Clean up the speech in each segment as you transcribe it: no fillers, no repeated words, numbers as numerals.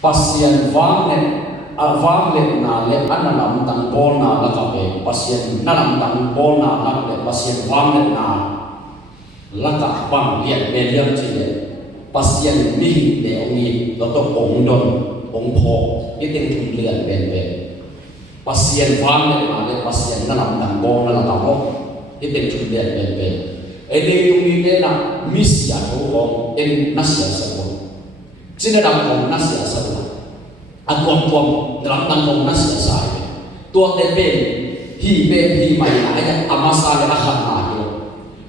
pasien vangne na le analam tang bol na la ka be pasien nalam tang bol na la le pasien vangne na la ka bang lian be lian chi le pasien mi le ongi lo to ong don ong pho iting thun lian ben ben pasien vangne na le pasien nalam tang bol na la ka ho iting thun lian ben ben ele tung ni le na misia ho en nasia sa ho sina dam ho nasia sa Akuam dalam tanggung nasi saya. Tua tepen hi mai na amasa le akan na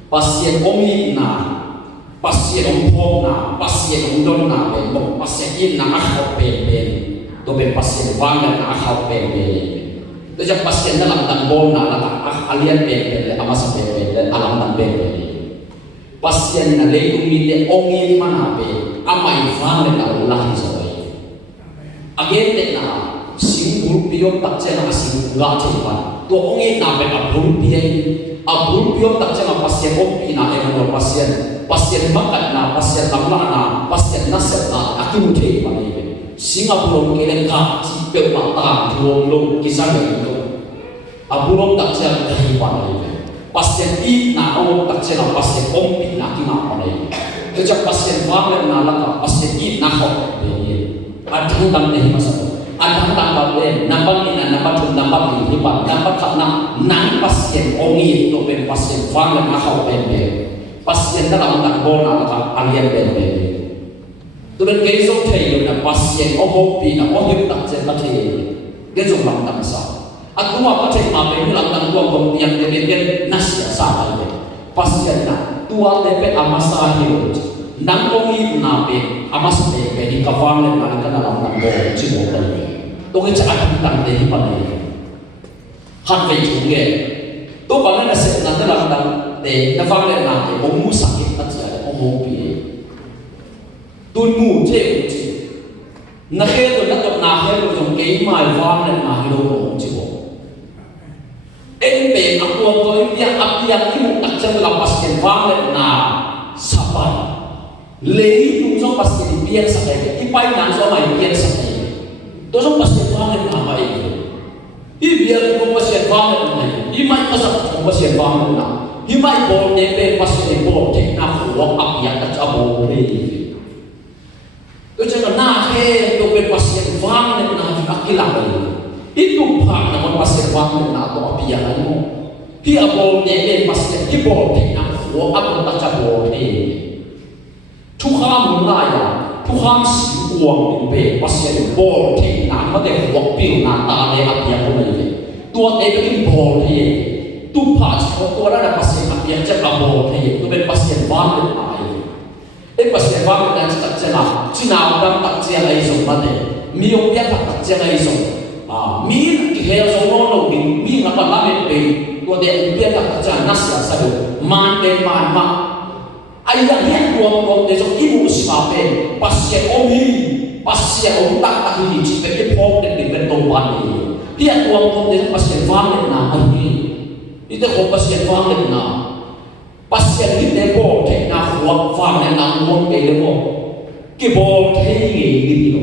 pasien omi na pasien ompong na pasien undon na bembo pasien in na akau pepen to be pasien wanga na akau pepen. To jap pasien dalam tanggung na la alian pepen le amasa pepen le alam tan pepen. Pasien na le umi le ongi mana be amai wanga na ulah so. Again na sing bulpion tak cena sing ga cepat to ongi na be abulpion tak cena pasien opi na emang pasien makan na pasien lamla na pasien nasab na akin uthi pa ni Singapura kelen ka ci pe mata long kisah itu abulong tak cena kahi pa ni pasien i na o tak cena pasien opi na kina pa ni kecak pasien wang na la pasien i na ho adang tam deh masa adang tam babe nampak ina nampak thun nampak ni hipan nampak khana nang pasien ongi to ben pasien fang na khau ben be pasien dalam tak bona ka alian ben be to ben ke so thei na pasien o hopi na o hip tak chen ka thei ge jong lam tam sa aku ma pa thei ma be lam tam ko bom tiang de ben nasia sa be pasien na tua de be amasa hi nang ongi na be amas be di kawang le na ka dalam nambo chi mo ka to ke cha kan tan de pa ne han ve chu ge to ba na se na dalam tan de na fang le na de o mu sa ke ta cha o mo pi tu mu che chi na ke to na he lo jong ke mai wang le na hi lo chi mo en be aku to ya apian ki mu tak cha la pas ke wang le na sapai lấy đúng trong pasien biar sakit, ipai nang so mai biar sakit. To trong pasien wangen na mai. I biar ko pasien wangen na. I mai pasak ko pasien wangen na. I mai bol nepe pasien bol tek na ko ap ya ta abo ni. To jangan na he to pe pasien wangen na akila ni. Itu pa na pasien wangen na to ap ya mo. Hi abo nepe pasien i bol tek na ko ap ta abo ni. Thu kham la ya thu kham si uang be pasien bol thei na ma de wok pil na ta le ap ya ko mai tua te ke bol thei tu pa cho tua da pasien ap ya cha bol thei tu ben pasien van le ai e pasien van da ta cha na chi na dam tak cha ai so ma de mi ong ya tak cha ai so mi ki he so no no mi na pa la me pe tua de ya tak cha na sa sa do man de man ma ayah yang buang desok ibu siapa pasien omi pasien tak tak ini jika kita pok dan dibentukan ini dia buang desok pasien vangen na ini itu kok pasien vangen na pasien kita pok na huak vangen na huak kelemo kibol tei gitu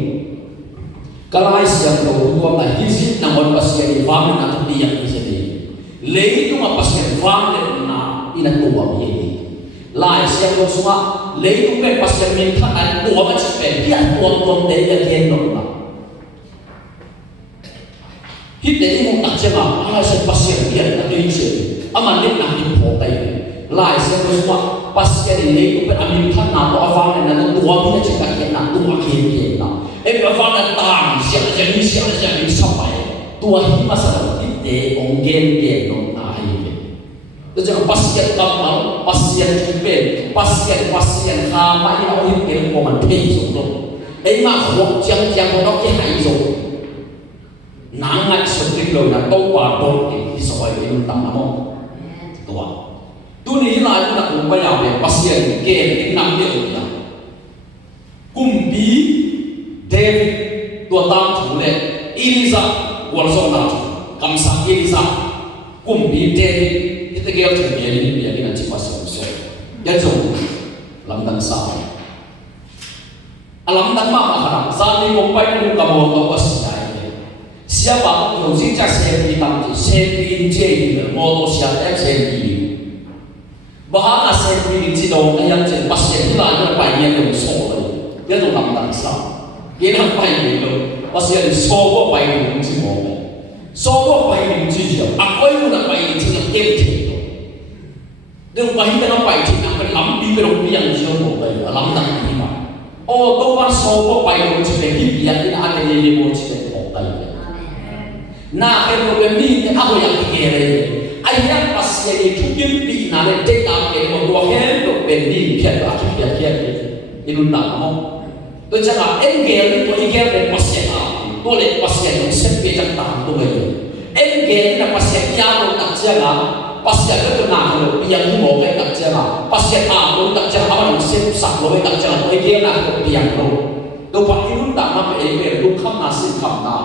kalau siang tu dua lah hizit namun pasien vangen na dia di sini lei tu pasien vangen na ina tua ini lai siang ko sunga lei tu pe pasien min tha an tua ma chi pe dia tua de ya kien no la hi de mo tak chema ala se pasien dia ta ke chi aman le na hi pho tai lai siang ko sunga pasien lei tu pe amin tha na to awang na tua mi chi ka kien na tua kien na e ba awang na tan siang siang sa pai tua hi ma sa hi de ong gen no na hi jangan pasien kamal, pasien kipen, pasien hama ini orang yang komen teh sungguh. Mak huak jang orang yang hai sungguh. Nangat seperti lo nak tahu apa di soal ini tentang apa? Tua. Tu ni lah aku nak upaya apa? Pasien ken enam dia. Kumpi David tua tam thule Elisa walsong tam kamsa Elisa kumpi David kita gaya tu biar dengan cepat selesai. Jadi so, lamdan sah. alam dan ma makharang zani kompai nu kamo to pasai siapa yang sejak sepi tamji sepi je mo to siapa sepi bahana sepi ni dong ayam je pasien hilang pai yang so dia tu lam dan sa dia nak pai ni lo pasien so ko pai ni ji mo so ko pai ni ji ya akoi mu nak pai ni ji tem ti dia pai kan pai ji nak lam bi ko yang ji mo pai lam dan ni ma oh tu kan so ko pai ni ji ni dia ni ada ni mo ji mo pai na kan ko mi ni aku yang kere ayam pasien itu kimpi na le take up ke mo to hen to ben ni phet ba phet ilun na mo to changa engel ni to igel ben pasien a to le pasien ni sepe chang ta to le engel na pasien ya mo tak changa pasien ko na ko yang mo ke tak changa pasien a mo tak changa ba ni sep sak lo tak changa to igel na ko yang lo to pa ilun da ma pe e lu kham na sin kham na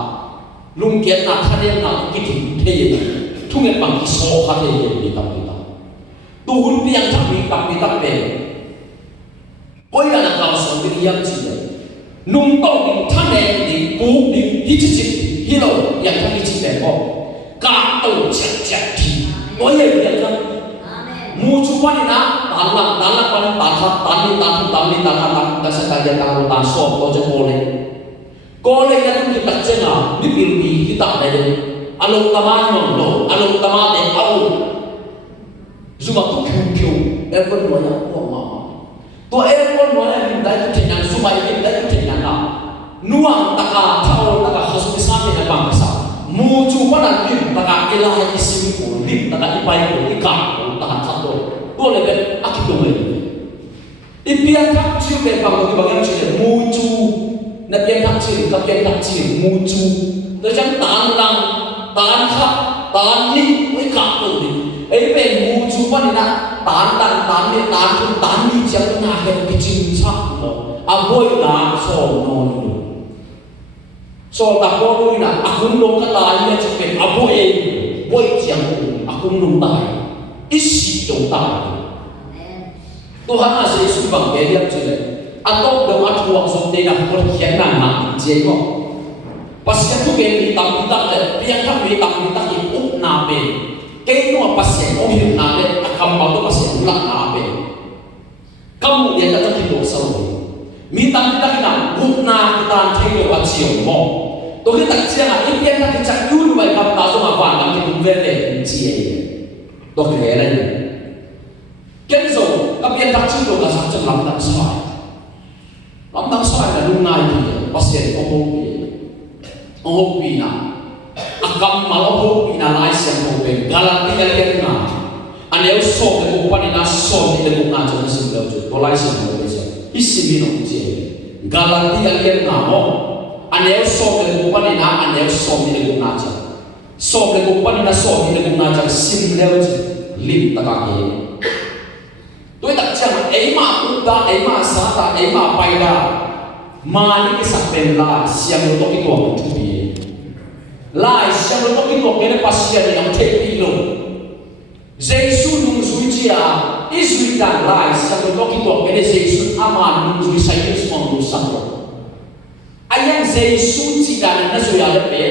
lung kiat na thane na ki thi the thung et bang so kha the ni tam ni tam tu hun piang thak ni tam ni tam pe oi la ka so bi yam chi le nung to ni thane ni pu ni hi chi chi hi lo yang thak chi pe ko ka to chat chat thi oi ye ya ka mu chu pa ni na dan la pa ni ta tha tan ni ta ta sa ka ya ka lo ta so ko je ko le ko le ya tu ki ta che na ni pi pi ki ta le along tama no along tama de au zuma tu kyu e ko no ya ko ma to e ko no ya min dai tu tinan zuma ye dai tu tinan na nuang taka thao taka hospital ni na bang sa mu chu pa nan ni taka ila ni sim ko ni taka ipai ko ni ka ko ta tha to le be akito me ipia thak chu be bang ko bang chu le mu chu na pia thak chu ka pia thak chu mu chu to chang tan dang tan khắp tan ni với cả tự đi ấy về mù chú văn na tan tan tan ni tan không tan ni chẳng na hết cái chính xác đó à vui là so non so ta có vui là à cũng đâu cái lại như chỉเป็นà vui chẳng à cũng đâu tài ít gì đâu tài Tuhan Yesus Yesus bang dia chứ atau dengan tuang som dia nak perkian nak jengok pasien tu ben di tam kita le piang tak di tam kita ibu nabe ke no pasien o hiu na le akam ba to pasien ulang nabe kamu dia kata kita sawo mi tam kita kena bukna kita thei wa chiong mo to kita chiang a piang tak chak yu bai kap ta so ma van kam ki ven le chi e to ke le ken so ka piang tak chi to ka sa chang lam tam sai là lung nai ki pasien o ho oh pina akam malo pina lai siang ho pe galanti kalian na aneu so ke upani na so ni de na jo sim lo jo to lai siang ho pe so isimi no je galanti kalian na mo aneu so ke upani na aneu so ni de na jo so ke upani na so ni de na jo sim lo jo lim ta ka ke tôi đặt chăng ấy mà cũng đã ấy mà sa ta ấy mà bay ra mà những cái sắc bên là siang lo to cái tuồng tu bi lai siang lo to cái tuồng cái pasien yang take đi luôn Giêsu nung zui chia Israel dan lai siang lo to cái tuồng cái Giêsu aman nung zui sai cái semua tu satu ayang Giêsu chỉ dan na zui ada pe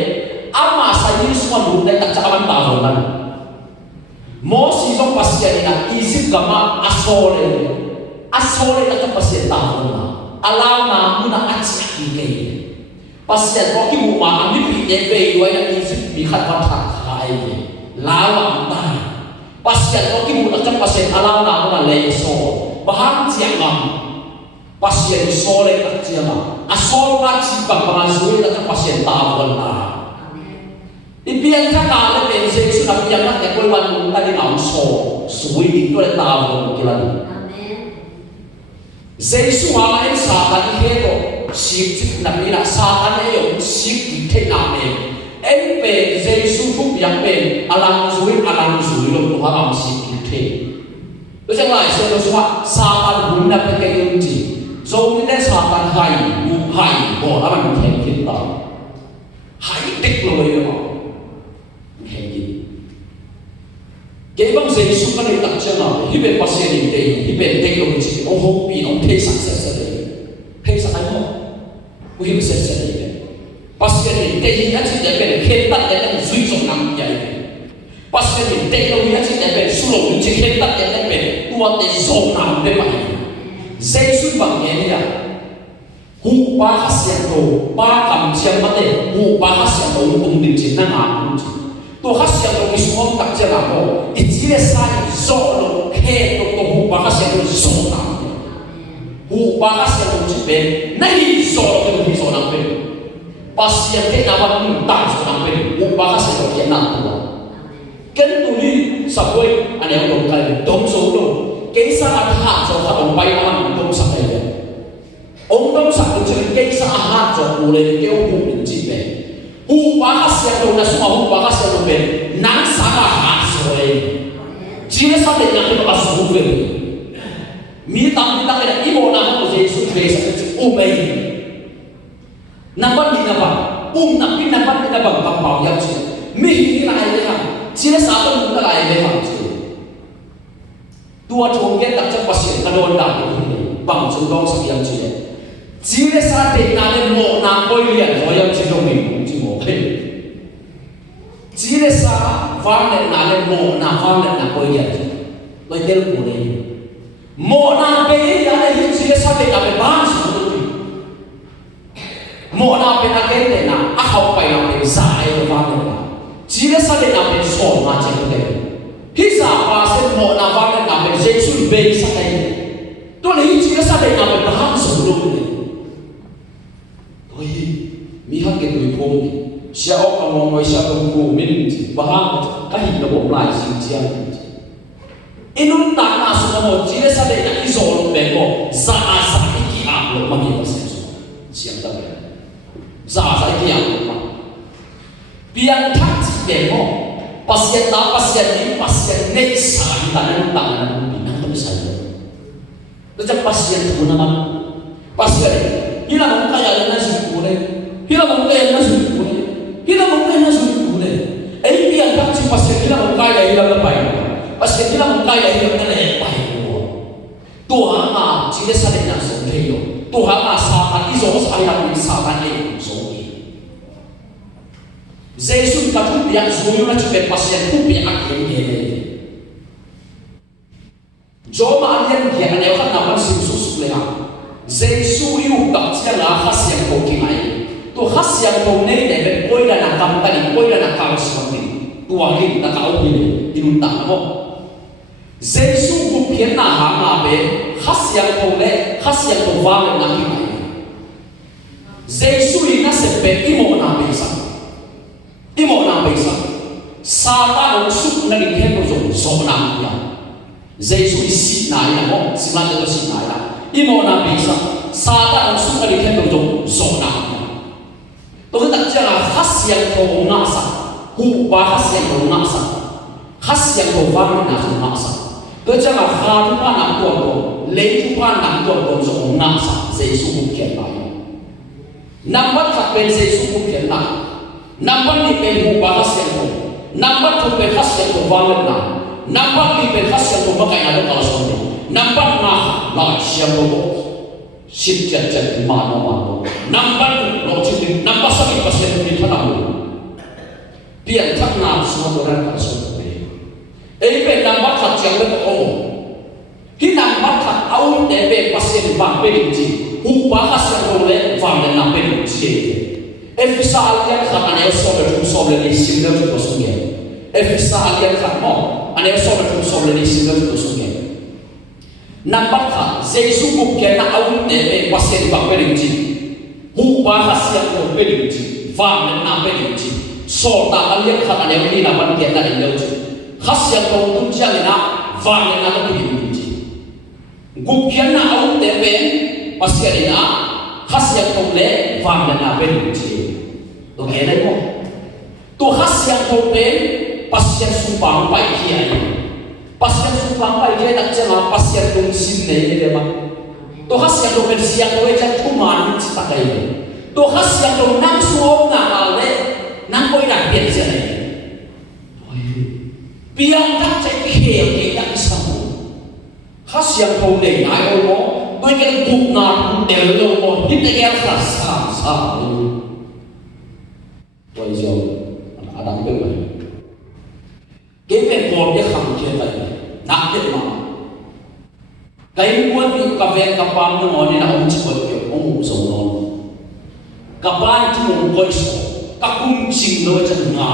ama sai cái semua tu dah tak cawan tahun kan Mosesong pasien na isip kama asole na pasien tahun na alam na muna achi ke pasien ko ki mu ma mi pi ne be yo na isip bi khat wa tha khai ke lawang ta pasien ko ki mu na pasien alam na muna le so bahang chiang ngam pasien sole ka chiang asol ka chi pa pa zui na pasien tahun na Ipian kata le ben Yesus na pian na ke koi wan tadi na so sui itu le tahu kila ni Yesus ala en satan ke to sik na mina satan e yo sik ke na me en pe Yesus thu pian pe alang sui lo tu ha am sik ke to chang lai so so satan hun na pe ke yun ji so ni le satan hai bu hai bo la man ke kin ta hai tek lo yo cái băng dây xuống cái này đặt chân nào, hi bên pasien đi đây, hi bên đây rồi chỉ ông hông bị ông thấy sạch đấy, thấy sạch hay không? hiểu sẽ đấy pasien ni tehi achi de ben khetat de ben zui som nam yai pasien ni technology achi de ben sulo ni che khetat de ben tua te som nam de mai Jesus bang ye ya hu ba hasien to ba kam chiam ma de hu ba hasien to tung din chin na ma to hasien to ismom tak che la mo itile sai zo lo khe to hu ba hasien to som nam hu ba hasien to chi ben nai zo to ni zo nam ben pasien ke nama ni tak senang pun ubah hasil kerja nak tua. Kentuli saboi ane orang kali dom solo. Kisah ada so orang bayi nama dom sahaja. Orang satu cerita kisah ada so boleh kau pun cipe. Ubah hasil tu nak semua ubah hasil tu ben nang sana hasil. Jika sampai nak kita pasal tu, minta kita ibu nak tu Yesus Kristus umai. Nampak ni nampak, nak nampak ni nampak bang yang tu, mihir lain leh, cina satu muda lain leh tu. Dua congkak tak cepat pasien, kadang dah ni, bang cendong sekian tu. Cina satu nak mau nampak lihat, so yang cendong ni, cuma. Cina satu warna nak mau nampak lihat, lo itu boleh. Mau nampak lihat, cina satu nak bang tu. Mo na pe na kete na a hau pai na pe sa ai va na chỉ là sa de na pe so ma che de hi sa pa se mo na va na pe Jesus be sa ai to ni chỉ là sa de na pe ba ha so lo ni oi mi ha ke tu po ni sia o ka mo mo sia ko ko min ba ha ka hi lo bo lai sin chia inun ta na so mo chỉ là sa de na i so lo be ko sa ki a lo ma ni ba se so siang ta be za sai yang pian tak demo pasien ni sai tangan binang tu saja tu pasien tu nama pasien hilang muka yang nasi boleh hilang muka yang nasi boleh hilang muka yang nasi boleh pian tak pasien hilang muka yang hilang apa pasien hilang muka yang hilang apa Tuhan ah jika saya nak sendiri Tuhan ah sahaja iso saya nak sahaja ni Jesus katu biar suyu na cepat pasien tu biar akhir dia. Joma alian dia ane kan nama Jesus leha. Jesus yu tak siapa khas yang kau kinai. Tu khas yang kau ni dek koi dan nakam tadi koi dan nakam seperti tu lagi tak kau ni diuntak mo. Jesus bukan na hama be khas yang kau le khas yang kau wang nak kinai. Jesus ini seperti imo na bisa. Imo na bisa Satan usuk na dikhen ko so na ya Jesus isi na ya mo siman to si na ya imo na bisa Satan usuk na dikhen ko so na ya to ta cha khas yang ko na sa hu ba khas yang ko na sa khas yang ko ba na sa na sa to cha ha tu pa na ko le tu pa na ko so na sa Jesus ku khen ba number ka pen Jesus ku khen na Nampak ni pen bahas yang tu, nampak tu pen khas yang tu bangun na, nampak ni pen khas yang tu pakai ada kalau semua, nampak nah siapa tu, sip cat mana, nampak tu lo cipin, nampak sakit pasien tu di tanah tu, biar tak nak semua orang kalau semua tu, pen nampak tak siapa tu oh, hi nampak tak awal deh pasien bang penci, bahas yang tu le bangun na penci. Efisa alian kan ane sobe ni singa tu sungai. Efisa alian kan mo ane sobe ni singa tu sungai. Nampak kan Yesus bukan nak awal deh pasien bang penci. Bahas yang tu penci, bangun na penci. Sota alian kan ane ni nampak dia nak ingat. Khas yang tu tunjang na bangun na penci. Bukan nak awal deh pasien na khas yang tu le bangun na penci. Tu kena mo. Tu khas yang topen pasien supang pai kiai. Pasien supang pai kiai tak cuma pasien tung sin ni dia mah. Tu khas yang topen siang tu aja cuma ni tak kaya. Tu khas yang tu nang suong nak ale nang koi dah biar je ni. Biang tak cek kiai tak sama. Khas yang topen ni ayol mo, tu kena buk nak del lo mo, kita kena khas. sa ni tôi giờ adam biết vậy cái về bỏ cái khăm kia vậy nát cái mà cái muốn bị cà phê cà pham nó ngon nên ông chỉ có kiểu ông ngủ sầu ngon cà phai chỉ ngủ coi sầu cà cung chim đôi chân ngà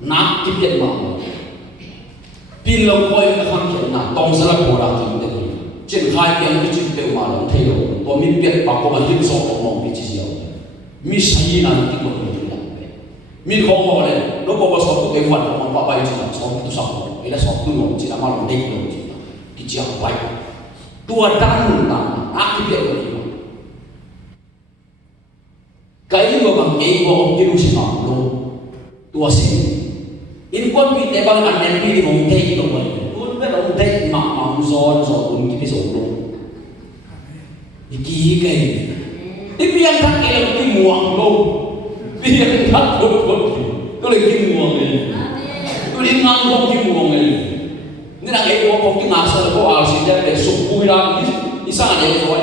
nát cái việc mà pin lâu coi cái khăm kia nát tông sẽ là bỏ ra thì được trên hai tiếng cái chuyện đều mà nó thay đổi tôi mình biết bảo có những số của mong bị chỉ nhiều mi sai là những cái gì đó mi không hỏi này nó có số của cái phần của mong bảo chỉ là số của số cái là số của mong chỉ là mà làm định rồi chỉ là cái chuyện vậy tua đan là ác cái việc của mình cái mà bằng cái của cái lúc sinh hoạt luôn tua sinh in quân bị tế băng ăn nên bị mong thấy đâu vậy cái đồng thế mà giòn giòn cái số luôn cái cái biên thắt cái là cái muỗng luôn biên thắt luôn tôi lấy cái muỗng này tôi đi ngang không cái muỗng này nên là cái có cái ngã sơ có ảo sinh ra để sụp bùi ra cái sang này rồi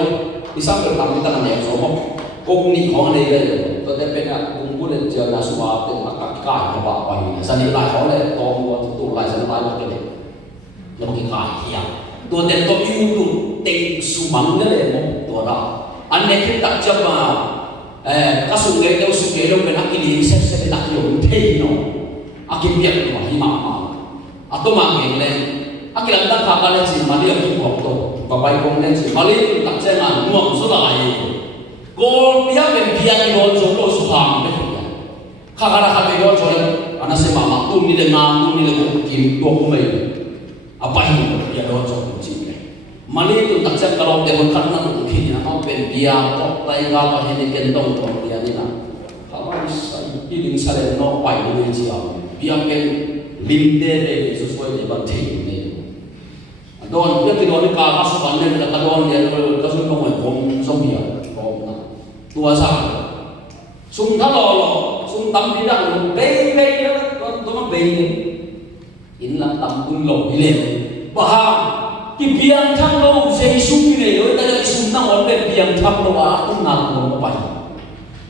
cái sang được làm cái ta làm đẹp rồi không cũng đi khó này đây tôi thấy bên là cũng muốn lên giờ là sụp vào tên mặt các cái của bà vậy sang đi lại khó này to mua tụ lại sang lại một cái này là một cái hiểm tôi tên tôi yêu tụ tình su mắm cái này một tôi đó anh này khi đặt cho mà các sự nghệ đâu sự nghệ đâu cái cái gì sẽ đặt dụng thế nó cái việc mà hi mà tôi mang nghề lên cái làm tác phẩm lên chỉ mà đi làm cuộc tôi và bay công lên chỉ mà đi đặt trên là nguồn số lại cô biết về việc đó cho tôi số hàng đấy khác là khác về đó cho anh sẽ mà tôi đi đến nào tôi đi đến kim tôi cũng vậy apa yang dia doa jauh cincin. Mali itu tak cakap kalau dia berkata mungkin nak mau dia kok tay apa ini kendong tu dia ni nak. Kalau ini saya nak pai ni dia dia ken linde le sesuai dengan thing ni. Don dia tidak ada kahas pandai nak don dia kalau kau mau kom dia kom na. Tua sah. Sung thalo sung tam tidak bay tu mah bay ni. In là tầm quân lộn đi lên và cái biang thang lâu dây sung này đối ta lại sung năng ổn định biang thang lâu à cũng nằm một bài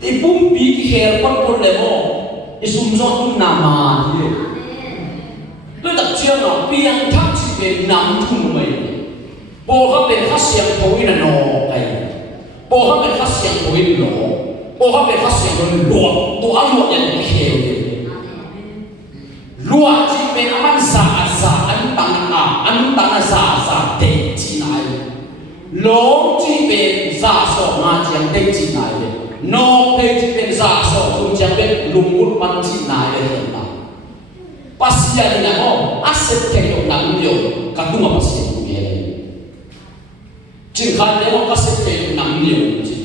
thì bung bị cái khe bắt con lệ mò cái sung gió cũng nằm mà đi tôi đặt chiêu là biang thang chỉ về nằm thùng mày bộ các bên phát hiện thối là nọ cái bộ các bên phát hiện thối là nọ bộ các bên phát hiện thối là luộc tôi ăn luộc nhận cái khe luộc chỉเป็นอันสาสาอันตังสาสาเด็กจีนายหลงจีเป็นสาสมาเจียงเด็กจีนายนอกเพจีเป็นสาสคุณเจียงเป็นลุงมุดมันจีนายเลยนะภาษาเนี่ยก็อาศัยแค่ยกนั่งยกกันดูมาภาษาตัวเองจึงขันเดียวก็อาศัยแค่ยกนั่งยกจี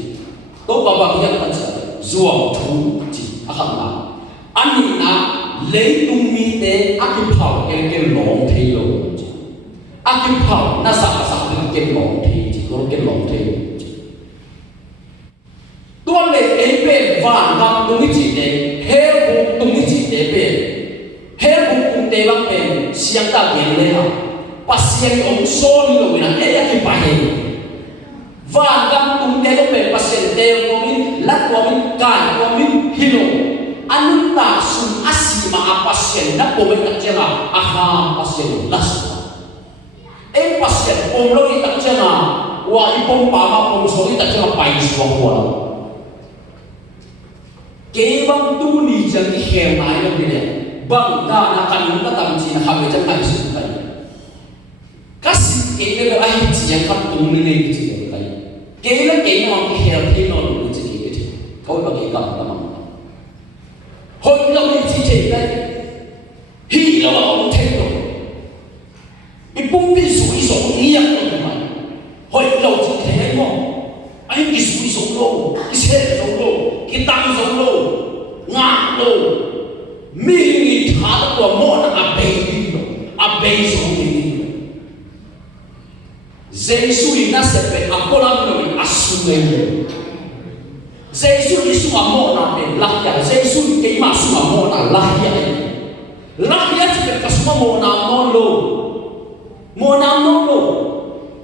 ตัวบ้าบ้าเนี่ยก็จะจวบถูจีอาคำนั้นอันนี้นะlấy tung mi tế ác kim phao cái lồng thi rồi ác kim phao nó sạc cái lồng thi chỉ có cái lồng thi tuân lệ ấy về vạn năm tung chỉ để hết cùng tung chỉ để về hết cùng tế băng về xiang ta về lên hả bắt xiang ông son rồi là ấy là cái bài vạn năm tung tế về bắt xiang tế của mình lắc của mình cài của mình hilo anu tak sun asi ma pasien nak boleh tak cera aha pasien las pasien omloi tak cera wa ipom pama pom sori tak cera pai suang wala ke bang tu ni jang ki khe mai lo ni bang da na kan ta tam chi na ha be jang mai su kai kasi ke le ai chi yang kan tu ni nei chi kai ke le ke no ki khe thi no ni chi ki chi ko ba ke ka ta ma hồi lâu đi chỉ chỉ đây hi là ông thấy rồi cái bung đi suy sụp nghiêng rồi mà hồi lâu chỉ thế không anh cái suy sụp luôn cái xe sụp luôn cái tăng sụp luôn ngã luôn mình nghĩ thả của món là bê sụp đi Jesus na sepe akolam no asume Jesus isu amona be lahya Jesus ke masu amona lahya sepe kasuma mona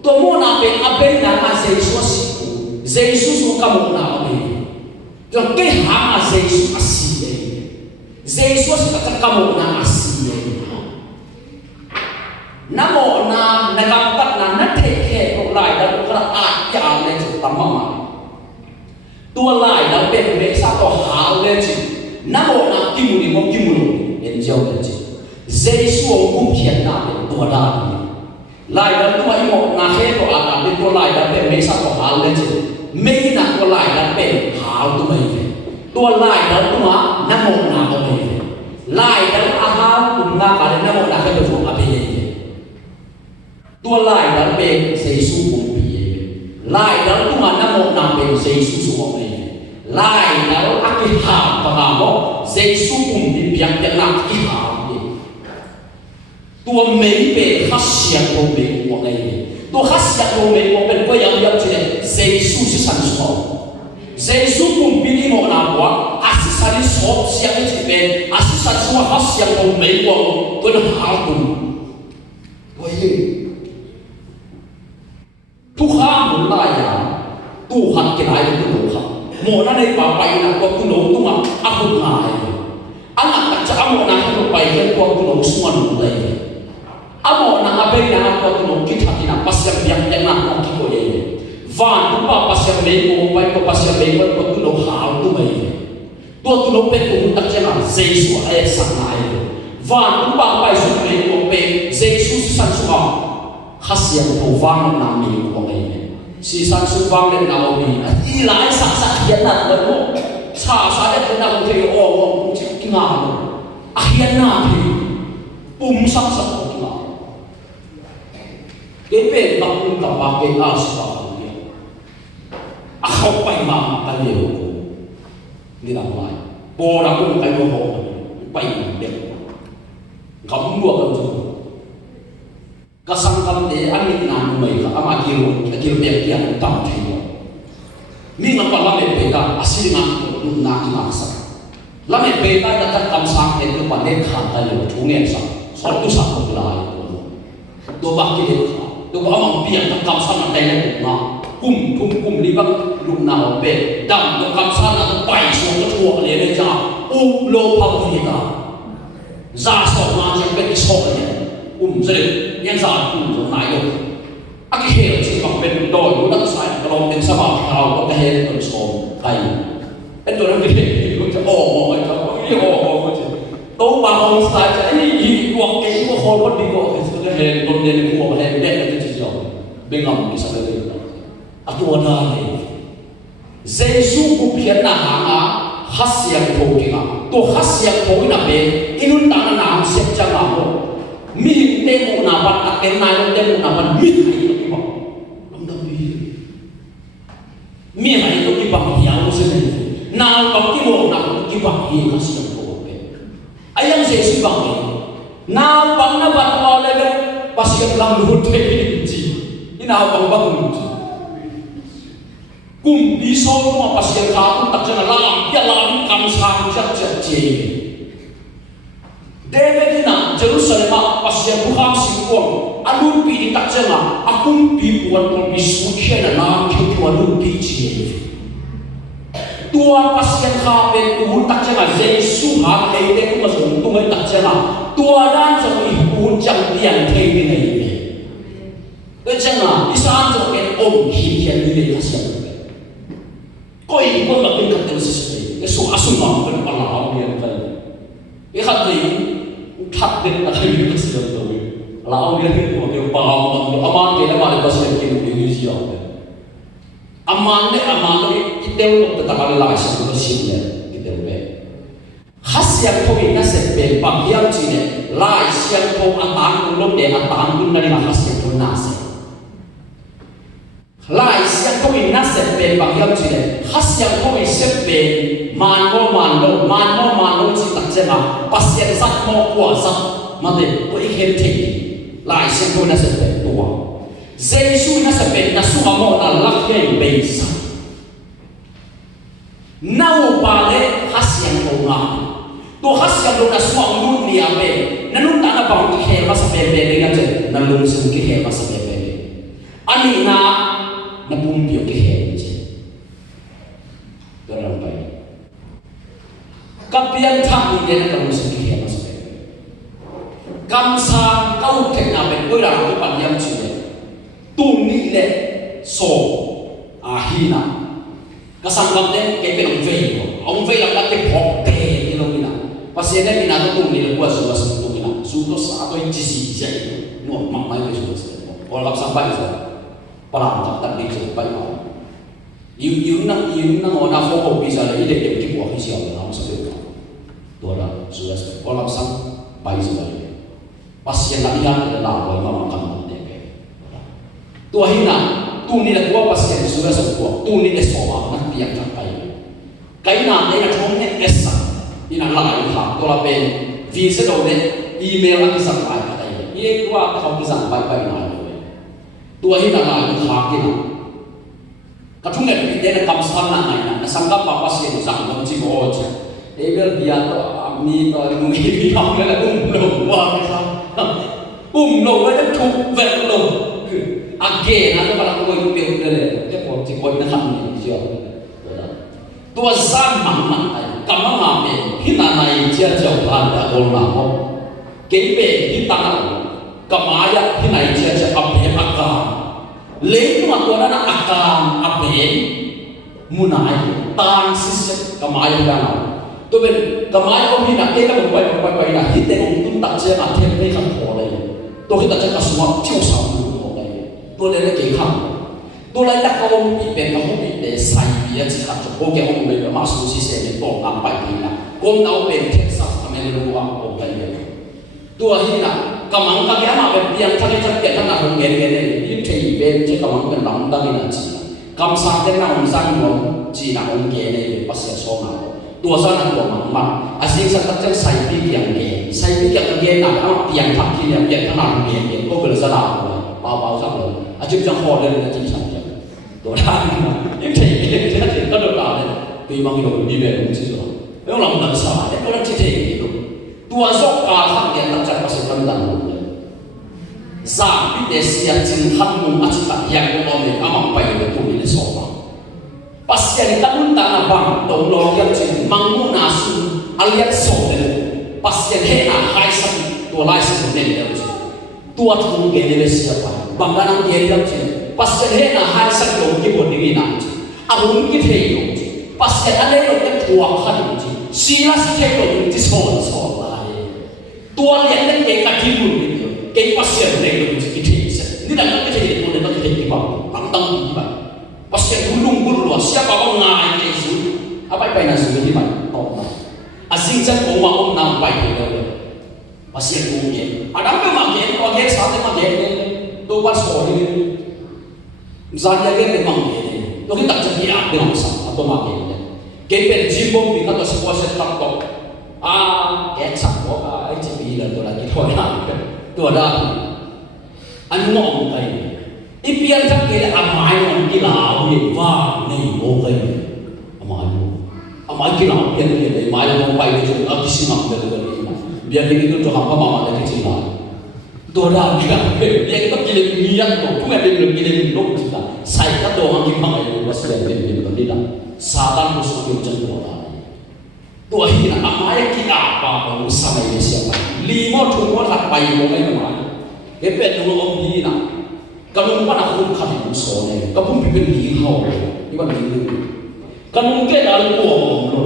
to mona be abe na ma Jesus Jesus kamu na abi to ke ha Jesus asi Jesus ka kamu na asi namo na nakampat na theke ko lai da ko a ya le chu tamama tua lai da pe me sa to ha le chu namo na kimuni enjoy le chu Jesus kum khian na tua da lai da tu mai mo na he to a de to lai da pe me sa to ha le chu me na to lai da pe ha tu mai tua lai da tu ma namo na ko mai lai da a ha tu na ka de namo na ke to a pe tua lai da pe Jesus kum pi lai da tu ma namo na pe Jesus kum mai lai da a ki ha pa ha mo Jesus kum pi piak piak na ki ha tua mấy bề khắc xiang của mình của ngày tua khắc xiang của mình của bên có yang yang chuyện Jesus是sản xuất Jesus cùng bên đi một nào quá sản xuất xiang cái chuyện bên sản xuất khắc xiang của mình của tôi nó hảo cùng vậy tu kham muốn lại à tu hành cái này tu nấu kham một năm nay bảo bay là có tu nấu tu mà áp dụng lại anh làm chắc một năm tu bay cái có tu nấu suan một đây amo na abe na ko no kitati na pasya biang yang na ko ko ye van tu pa pasya me ko pai ko pasya me ko tu no hal tu mai tu no pe ko tak jana Jesus ay sang na ye van tu pa pai su me ko pe Jesus san su ha khasya ko van na mi ko ngai si san su van le na o mi i lai sa hian na le mo cha sa le na ko te o o chi ki nga a hian na thi sak ki nga cái bên bắc cũng gặp ba cái ao spa này, không phải mà cái điều của đi làm lại, bố đã cũng cái đồ hồ bay đẹp, cắm mua cái gì, cái sang cầm để anh đi làm người cả mà kêu đẹp kia cũng tạm thấy rồi, mình làm bao nhiêu bề ta, asli ngang cũng ngang ngang sao, làm mấy bề ta đã cắt cầm sang để cái vấn đề khăn cái điều chú nghe sao, sao tu sang cũng lại, đồ bạc cái điều tôi có mong biển trong cầm sang đây là cũng ngon, cùng đi bắc lúc nào về đầm trong cầm sang là tôi bảy xuống cái chuột này lên ra, lô phong gì cả, ra sổ mà chỉ biết sổ này, sẽ được nhân ra giống này rồi, cái hệ chỉ bằng bên đồi của đất sài, cái lòng bên sa mạc thảo có cái hệ còn sổ hay, cái chỗ đó cái hệ cũng sẽ ồ cái chứ, tôi bảo ông sai cái gì quăng cái của họ vẫn đi qua cái hệ đồn điện của hệ điện bên ngầm cái sao đây à tu na này Jesus cũng hiện là hàng á hát xiang thô kì ngà tu hát xiang thô na bên inun ta na nam xếp chăng ngà hồ mi hình tên một nào bắt tên này tên một nào bắt mi hay cái gì không đâu mi hay cái gì bằng hiếu sẽ này nào bằng cái một nào cái bằng hiếu hát xiang thô bên ayam Jesus bằng này nào bằng na bắt vào đây bên pasien làm luôn thế nào bằng bằng cùng đi sâu mà pasien khá cũng đặt chân là làm cầm sang chắc chắn gì David na Jerusalem pasien bukan singkong alun pi di tak chân là akung pi buat kon pi suci na nam ke alun pi chi tua pasien khá bên tu tak chân là Jesus ha hay để cũng mà dùng tu mới tak chân là tua dan trong i buôn chẳng tiền thế này cái chân là đi sang chỗ cái ôm hiền như này là sao coi con là cái cách tự xử cái số asuh mà cái con là ông hiền vậy cái khác gì thật đến là cái cái sự rồi là ông hiền thì của cái bao mà cái aman cái là mà cái sự cái gì gì đó aman đấy cái tiêu một cái tập lại sự cái gì đấy cái tiêu đấy hát xiang thôi nó sẽ về bằng hiệp gì này lại xiang thôi anh tán cũng lúc để anh tán cũng là đi hát xiang thôi nó sẽ lại xiang thôi nó sẽ về bằng hiệp gì này hát xiang thôi sẽ về man ngô chỉ đặt trên là bác sĩ sát mò quả sát mà để tôi hiện thị lại xiang thôi nó sẽ về tua Jesus nó sẽ về nó xuống mò là lắc cái bề sát nau bale hát xiang thôi ngà tu hát xiang thôi nó xuống luôn đi à về nó luôn đã là bằng cái hệ mà sẽ về đi ngay chứ nó luôn xuống cái hệ mà sẽ về anh na na bung biểu cái hệ chứ kerana baik. Kapian tak ingin kamu sendiri yang masuk. Kamsa kau kena berperang kepada yang sudah. Tuni le so ahina. Kasanggap le kepeng ông vei làm cái phọc tệ như lâu na. Pasien ni na tu tuni le buat sudah sebelum na. Sudah satu inci saja itu. Nuh mak mai itu sudah. Kalau sampai itu, perang tak di sampai mau. Yung nang ona fokus bisa le ide yang kita buat siapa nama sebelum. Dua sudah. Kalau sampai sudah. Pasien nak lihat adalah apa yang makan mereka. Tua hina, tu ni dah dua pasien sudah sembuh. Tu ni dah semua nak biar capai. Kaina dia nak thong esa, ina lain hak. Tu lah pen visa dole email lagi sampai kata ini. Ia dua kau bisa sampai mana? Tua hina lain hak ini. Katung ni dia nak kamsan nak mana? Nasangka pasien sang macam tu. Eber biar tu ni tu mungkin biar kita belum buat. Lo ada cukup lo, again ada pada kau itu dia pun cikgu nak ni siapa. Tua zaman mana, kamu ngamen, kita naik jauh pada orang mau, kebe kita kamaya kita naik jauh apa akan, lain tu aku nak akan apa, munai, tan sisa kamaya kan. Tu ben kamaya kau ni nak kita berpai nak kita untuk tak saya nak tempe kan boleh. Tu kita cakap semua jauh boleh. Tu lelaki kekam. Tu lelaki kau ipen kau ipen sai biar cakap tu. Kau kau boleh masuk sisi ni tu nampak ni lah. Kau tahu ben Texas kami luar boleh. Tu akhirnya kamang kami ama biar cakap kita nak gede-gede. Ini ciri ben cakap kamang ben lambat ni nanti. Kam sakit nak urusan pun cina gede pasti soal. Tua sana tua mama, asing sekarang saya pikir yang dia, saya pikir yang dia nak apa yang tak kira yang kenal dia, kau boleh salah, bawa sama, aja jangan hol dan jadi saja. Tua dah, ini jadi kalau dah, tu memang itu dia mesti tu. Yang orang tak salah, dia orang cerita itu. Tua sok kalah dia tak cakap pasal tentang dia. Zam itu dia cinta mu acik yang kau ni amam pai itu ini soal. Pasien kanun tanah bang, tolong yang ciri mangu nasu, aliat soal. Pasien hena hai sakit, tua lai sakit ni dia ciri. Tua tu gede siapa? Bangganan dia dia ciri. Pasien hena hai sakit orang kita berdiri nanti. Abang kita hidup. Pasien ada yang kita tua kan ciri. Sila sikit orang kita soal lah. Tua lihat dan kita tidur gitu. Kita pasien mereka kita hidup. Ini dah kita hidup boleh kita hidup. Pantang hidup. Pasien gulung siapa orang ngai Yesus? Apa yang nasi di mana? Tahu tak? Asing saya bawa nampai dia. Pasien gulung. Ada apa makan? Orang sahaja makan. Tu pas sorry. Zanya dia memang dia. Tu kita jadi apa yang sah atau makan dia. Kita jimbong kita tu sebuah setak tu. Kecap apa? Jadi dia tu lagi tu ada. Tu ada. Anu orang kaya. Ipian tak kira amai orang kilau ni, wah ni boleh amai kilau pian ni, amai orang baik tu, aku sinam betul ni. Biar kita tu hampa mama lagi cina. Doa kita, biar kita kirim niat tu, tu ada kirim lok kita. Saya kata orang kita mai wasir ni betul tidak. Satan musuh kita doa. Tu akhirnya amai kita apa orang sama ini siapa? 5 tu orang baik orang ni mana? Epet dulu orang ni nak. Kalau mana aku kami musuh ni, kamu pikir ni hau, ni mana ni? Kamu mungkin ada uang lo,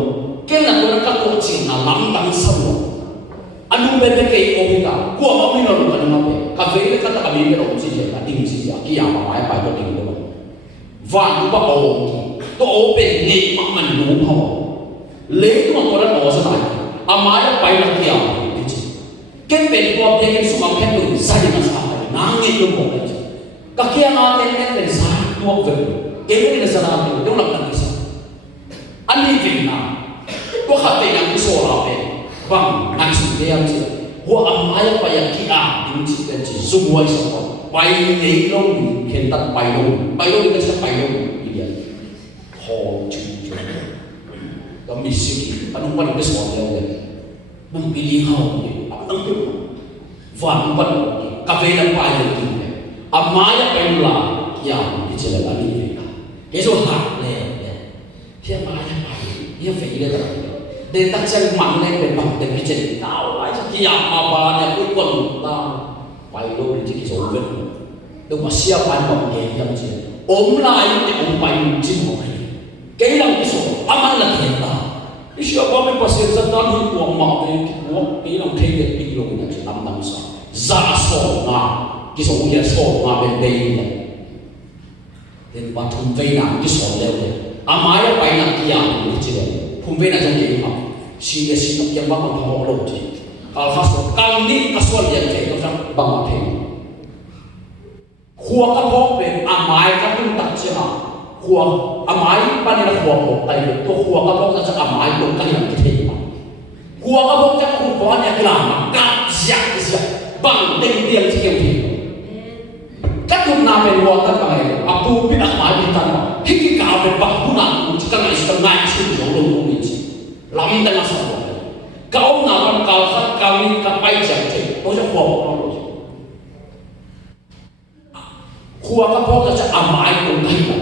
kena orang kata cina lambang semua. Anu benda kaya orang kau mau minum kan apa? Kafe ini kata kami ni orang sih, ding sih, kia apa apa itu ding tu. Van tu orang, tu open ni mana lu hau. Leh tu orang orang sana, amai apa yang kia? Kempen tu apa yang semua kempen saya masalah, nangis tu boleh. Kaki yang ada yang besar, dua ber. Kami ni besar apa? Dia orang nak besar. Ani kena, kau hati yang besar apa? Bang, nasi dia yang besar. Kau amai apa yang kita dimci dan semua semua. Bayi ni long, kita bayi kita siapa bayi dia. Hall cuci. Kami sikit, anu pun besar dia. Memilih hal ni, apa tu? Van pun, kafe dan bayi tu. Amaya payula yang dijelaskan ini. Esok hak leh, siapa yang ya phải lên đó để ta chân mạnh lên về bằng tình cái chuyện tao lại cho kia mà bà này cuối cùng ta phải đâu để chỉ số vết đâu mà xia bán bằng nghề như vậy ốm lại thì ông bay chim một cái lòng cái số âm là thiệt ta cái xia bán mình bác sĩ dân ta đi quảng mạo về cái lòng thấy được bị lộn như thế năm sao giả sổ mà cái số kia sổ mà bên đây này nên bà thùng vây nào cái sổ leo này amaya bay nak kia ni cile phumbe na jang ke ha si si nok yang ba kon ho lo ji al khas kal ni kaswal yang ke ko sang ba ma the khuwa ka phok be amai ka pun tak chi ha khuwa amai pa ni la khuwa ko tai to khuwa ka phok sa amai ko ka yang ke the khuwa ka phok cha ko ko ni kla ma ka sia sia bang teng tiang chi ke thi các thùng nào về nguồn tất cả này aku biết đặt máy đi tan mà khi cái cào về bạc cũng làm cũng chỉ cần là chỉ cần ngay sự dấu luôn của mình chỉ lắm tên là sao vậy cào nào còn cào khác cào đi cào bay chậm chậm tôi sẽ bỏ nó rồi khua các bác là sẽ amai cũng hay là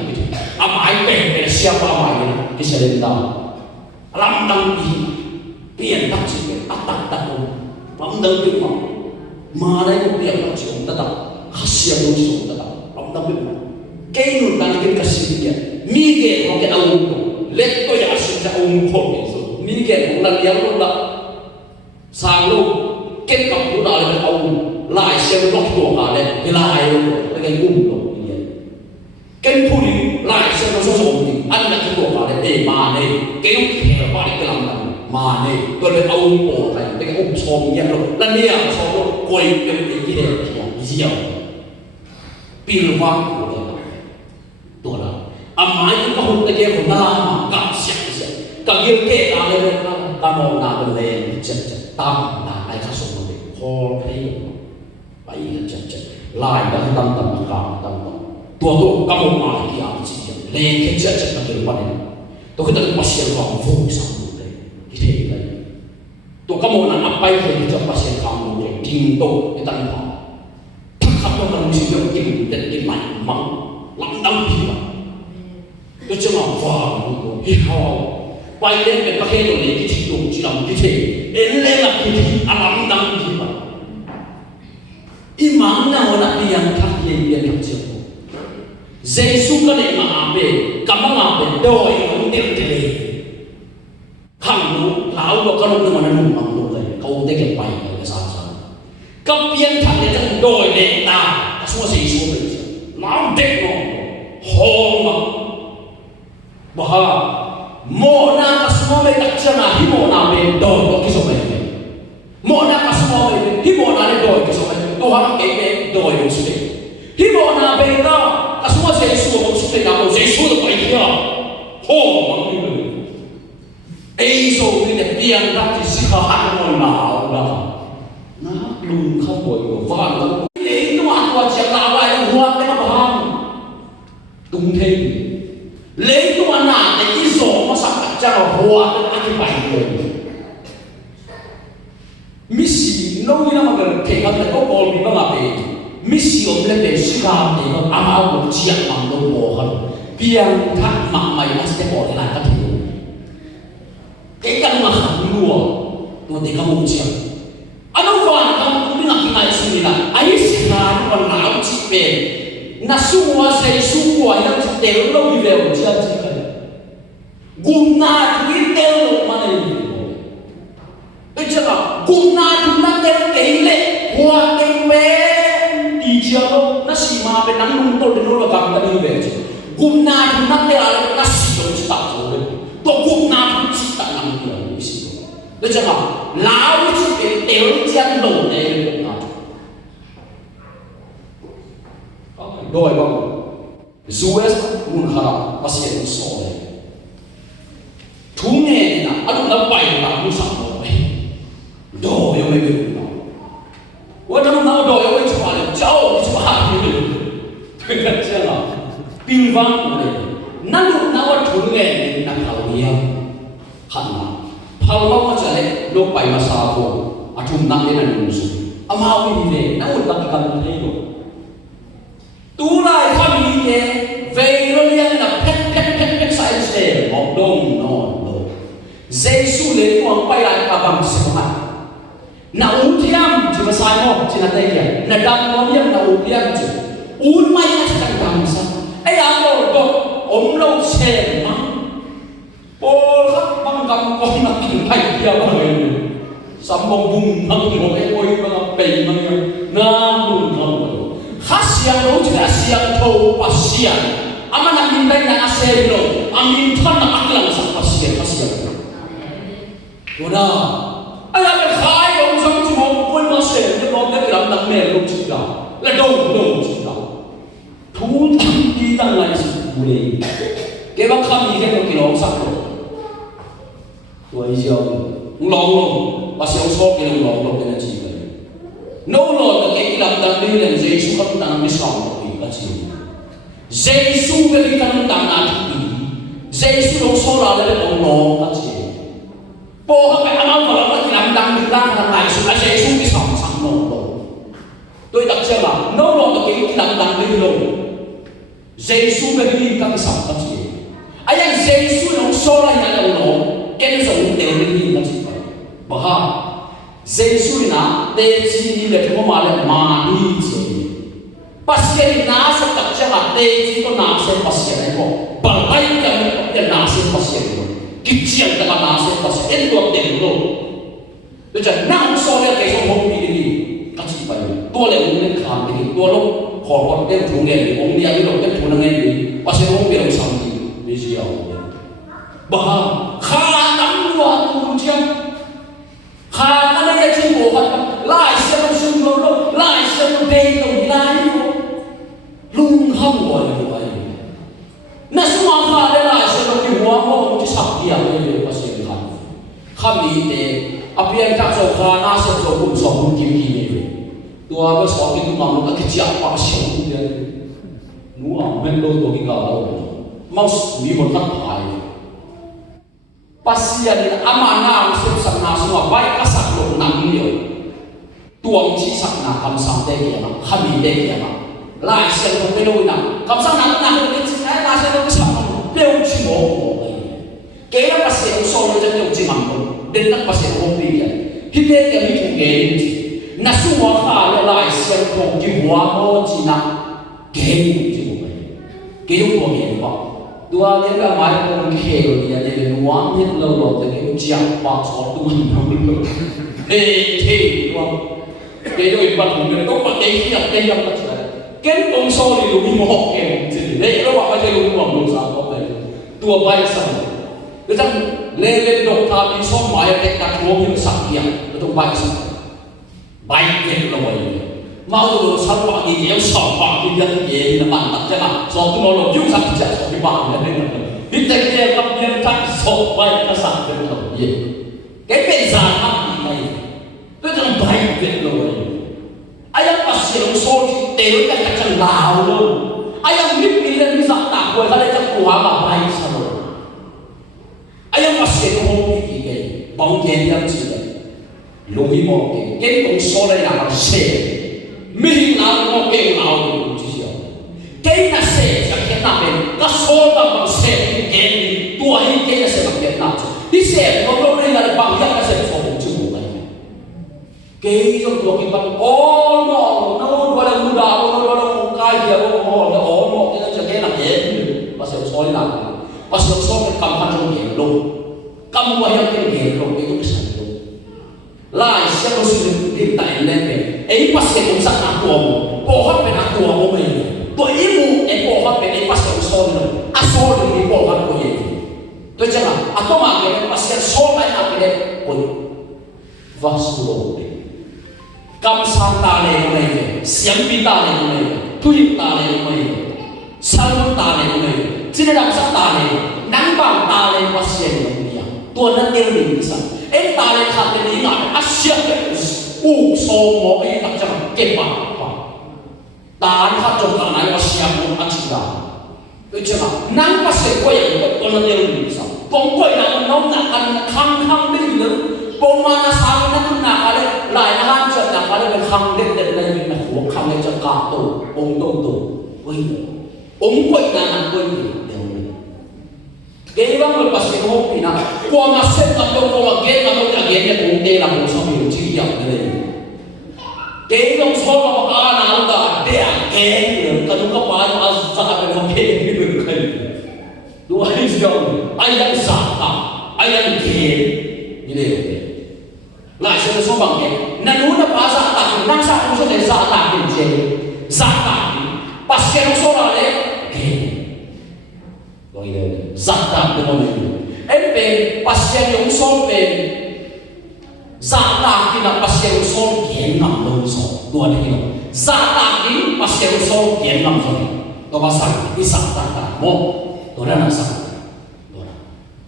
amai bền bền xia qua amai cái sẽ lên đâu lắm đăng đi biển đắc chỉ cái tắc tắc luôn lắm đăng đi mà đây một điểm là chỉ ông ta đọc khasiam lu so ta ông ta biết cái nụ ta cái khasiam kia mi cái nó cái ông let tôi giả sử cho ông không biết rồi mi cái cũng là liang luôn đó sang lu cái cặp của đó là ông lại xem nó của cả đấy cái lại luôn cái cung đó cái phụ nữ lại xem nó số thì ăn là cái của cả đấy để mà này cái lúc hè qua cái làm mà này tôi lấy ông bỏ lại cái ông xòm nhẹ luôn là nè xòm luôn quay cái gì đấy gì vậy pil vang của nóตัวเราamaiก็หุ่นตะเกียบของน้ากับเสียงเสียงกับเกี่ยวเกะอะไรเลยนะตามองนาเป็นเลนจัดจัดตามนาไอ้ข้าสมบูรณ์พอให้ไปจัดจัดลายแล้วตั้งตั้งกลางตั้งตัวกำมองมาที่อาจจะเลนแค่จัดจัดมาเกี่ยววันนี้ตัวก็ต้องมาเสียงของฟุ้งสมบูรณ์เลยที่เท่เลยตัวกำมองนั้นไปให้จะมาเสียงของฟุ้งเลยทิ้งโต๊ะในตั้งพอเราต้องมีสิ่งที่เป็นที่ใหม่มั่งล้ำดำผิวก็จะมาฟังที่เขาไปเล่นเป็นประเทศตัวนี้ที่ทิ้งลงที่เราที่เทเอ็นเล่นละที่ล้ำดำผิวอีมังน่ะวันนี้ยังทักเย็นเย็นทั้งเช้าเจสุกันเองมาอาเบกำลังอาเบโดยน้องเด็กทะเลข้างนู้นลาวก็ลงมาหนุ่มมังลงเลยเขาได้เก็บไปเลยสามกับเพียงทางนี้จะโดยเด็กตาสัวสีสัวเป็นน้ำเด็กน้องหอมบ้าโมนาคัสโมเมตักชนะฮิโมนาเมโดยก็คิดสมัยนี้โมนาคัสโมเมฮิโมนาเโดยคิดสมัยนี้ตัวหางเก๋ๆโดยมุสลิมฮิโมนาเบต้าคัสโมเซซัวมุสลิมนะเซซัวตัวไปเที่ยวหอมมันนี่เลยไอ้โซนี่เนี่ยเพียงรักที่สิขาหันมนหนาวนะนะลุงข้าวบวยกับฟ้าแล้วนี่ตัวตัวเชียงรายหัวเป็นบ้านตุ้งเทงเลี้ยงตัวหน้าแต่ที่สองมาสักจะหัวเป็นอธิบายเลยมิสิน้องนี่นะมันก็เก่งกันแต่ก็บอลมีบ้างอะไรมิสิอมเล่นเป็นสิกาเองก็อามาบุกเชียงมันโดนบอลกันเพียงทักมาใหม่มาสเตปบอลที่ไหนก็ถึงเก่งกันมาหันรัวตัวเด็กก็มุกเชียงano fan kamu dengan kita sendiri ayo sekarang orang cipet nasuwa saya suwa yang cipet lo bilang jadi kan guna itu mana ini betul guna itu tele kuat tele dijalo nasi ma benang nungtol denol kamu tadi betul guna itu tele nasi dong cetak tuh to guna itu cetak nanggung betul lão chỉ cái tiểu chân đủ để được nó đôi không US muốn harap pasien sore thung nghe na anh đã bay là muốn sao rồi đôi không biết nó tôi đâu nào đôi không biết là cháu chú hà như thế cái gì là pin vang rồi nãy lúc nào thung nghe na thảo hiệp hẳn là Kalau macam ni, lo pai masa aku, aku nak dia nak musuh. Amau ini deh, nak utak ikan ni lo. Tulai kami ni, veilo dia nak pet saya sel, mok dong no lo. Giêsu lấy quang bay lại cả bằng sự mạnh na utiam chỉ mà sai mo chỉ là đây kìa na đam nó miếng na utiam chỉ un mai na chỉ đam sao ai ăn đâu đâu lâu xem mà ô khắp băng cầm con là kinh thành kia mà người sắm bông bung băng một cái ôi mà bể mà na bung không khát xiang đâu chỉ là xiang thâu bát xiang ama na min đây na xem rồi amin thân là ăn lần sắc bát xiang rồi đó ai ăn cái khai ông sống chỉ một quên mà xem cái đó cái làm đặc biệt lúc chỉ đó là đâu chỉ đó thú đi tăng lại sự vui cái bác khăm gì cái cái lòng sắc rồi tôi giờ lòng bác sĩ ông số cái lòng cái là gì vậy nô lòng cái làm đặc biệt là Giêsu không tăng biết sao thì cái gì Giêsu cái tăng là gì Giêsu ông số là cái lòng cái gì bộ cái anh ông mà nó làm đặc biệt là lại sự là Giêsu cái sòng sẵn lòng tôi đặt cho là nô lòng cái làm đặc biệt lòng Giêsu cái cái sòng cái gì ai ăn Giêsu nó số lại là đâu cái nó dùng đều là gì cái gì vậy bà Giêsu na để chi là chúng mà là mà đi chứ bác sĩ na sẽ tập cho họ để chi có na sẽ bác sĩ này có bằng tay cái na sẽ bác sĩ rồi cái chuyện cái na sẽ bác sĩ cái đồ đều rồi bây giờ năm số là cái số không đi đi cái gì vậy tôi là ông nên làm cái tôi lúc họ còn cái thủ nghệ ông đi ăn cái thủ năng nghề bác sĩ không biết làm sao đi gì đâu bà khá nắm loạn không chứ khá cái này chỉ bộ phận lại xem nó sưng lâu lâu lại xem nó đầy tổng lại lung không gọi là vậy nó xuống khá để lại xem nó kiểu hoa mông chỉ sắp đi ăn cái bác sĩ khám đi để áp dụng các số khá na xem số cũng số cũng kim kim này tôi có số cái tụi mình cái chiếc bác sĩ cũng vậy đúng không mình đâu có cái nào mau đi một phát phải pasien amana sum sakna semua baik kasak lo nam liu tuang chi sakna kam sang de kia ma khami de kia ma lai sen ko pe lo na kam sang na na ko chi ai la sen ko sa ma leu chi mo ke la pasien so lo jan yo chi ma ko den na pasien ho pi kia hi de ke mi thu ge na su wa kha la lai sen ko ki wa mo chi na ke chi mo ke yo ko ye ba tua dia kan mai pun khel dia jadi nuang hit lo lo jadi jiak pak so tu lo tua ke yo ipat mungkin tu pak ke yang macam ken pun so di lu mo ke jadi lo pak macam lu mo lu sa ko tua baik sa macam lele dok ta bi so mai ke kat mo hi sak dia tu baik sa baik ke lo wai mau lo sa pak ni yang so pak ni yang ye ni man tak jangan so tu lo ju sak ja so di bang ni biết tay kia gặp nhân thanh sổ bay nó sẵn được thẩm gì cái bên giả mắt gì này tôi rằng bay việc rồi ai em bắt xỉu xô thì đều cái chân lào luôn ai em biết đi lên cái dạng tạc quay ra đây chắc quá mà bay sao rồi ai em bắt xỉu không biết gì vậy bóng đèn em chỉ vậy lúc ý một cái công số đây là bằng xe mình là một cái nào cũng chỉ hiểu cái là xe chẳng cái nào bên cái số là bằng xe cái tua hi cái là xe bằng cái nào đi xe nó đâu đây là bằng cái là xe phòng chứ bộ này cái trongตัวcái bằng ô nó gọi là mưa đào nó là một cái gì đó nó ô nó cái là cái là cái và xe số là và xe số cái cầm hành trong cái luôn cầm qua cái luôn cái cũng sẵn luôn lại xe nó sử dụng điện tại lên cái ấy bắt xe cũng sẵn ăn tuồng bộ hấp bên ăn tuồng của mình tôi ý muốn em bỏ hết cái bắt đầu số nữa, số được đi bỏ hết cái gì, tôi chắc là, tôi mà cái bắt đầu số lại là cái ôi, và số đấy, cam sang ta này nó này, xiêm pi ta này nó này, thui ta này nó này, sal ta này nó này, chỉ là làm sao ta này, nắng bằng ta này bắt đầu nó này, tôi nó tiêu đi sao, em ta này khác cái gì nào, xiêm cái số một cái đặc trưng cái bằng ta phát trong cái này là siapa pun acira, tôi cho là nắng bắt sẽ quay lại cái con này là sao, con quay lại nó nặng khăng đi nữa, con mà nó sao nó cũng nặng cái lại nó ham chuyện nặng cái khăng đến đây mình là huống khăng lên cho cả tổ, ông quay quay nặng quay đều cái bác người pasien không thì nào qua mà xem tập đâu qua cái tập đâu là cái này cũng đây là một trong những chi tiết này cái đông số mà nào cả để cái nữa cái chúng có bao nhiêu sao cái không cái được cái đúng không ai đang giả ai đang kề như thế lại sẽ số bằng cái nên muốn là phá giả tạc năng sao cũng sẽ giả tạc cái gì giả tạc pasien số là đấy cái rồi giả tạc cái gì em về pasien yung số về giả tạc thì là pasien số kiến nằm đâu số đua đấy không giả tạc thì pasien số kiến nằm rồi tôi bảo sao cái giả tạc một tôi đã nói sao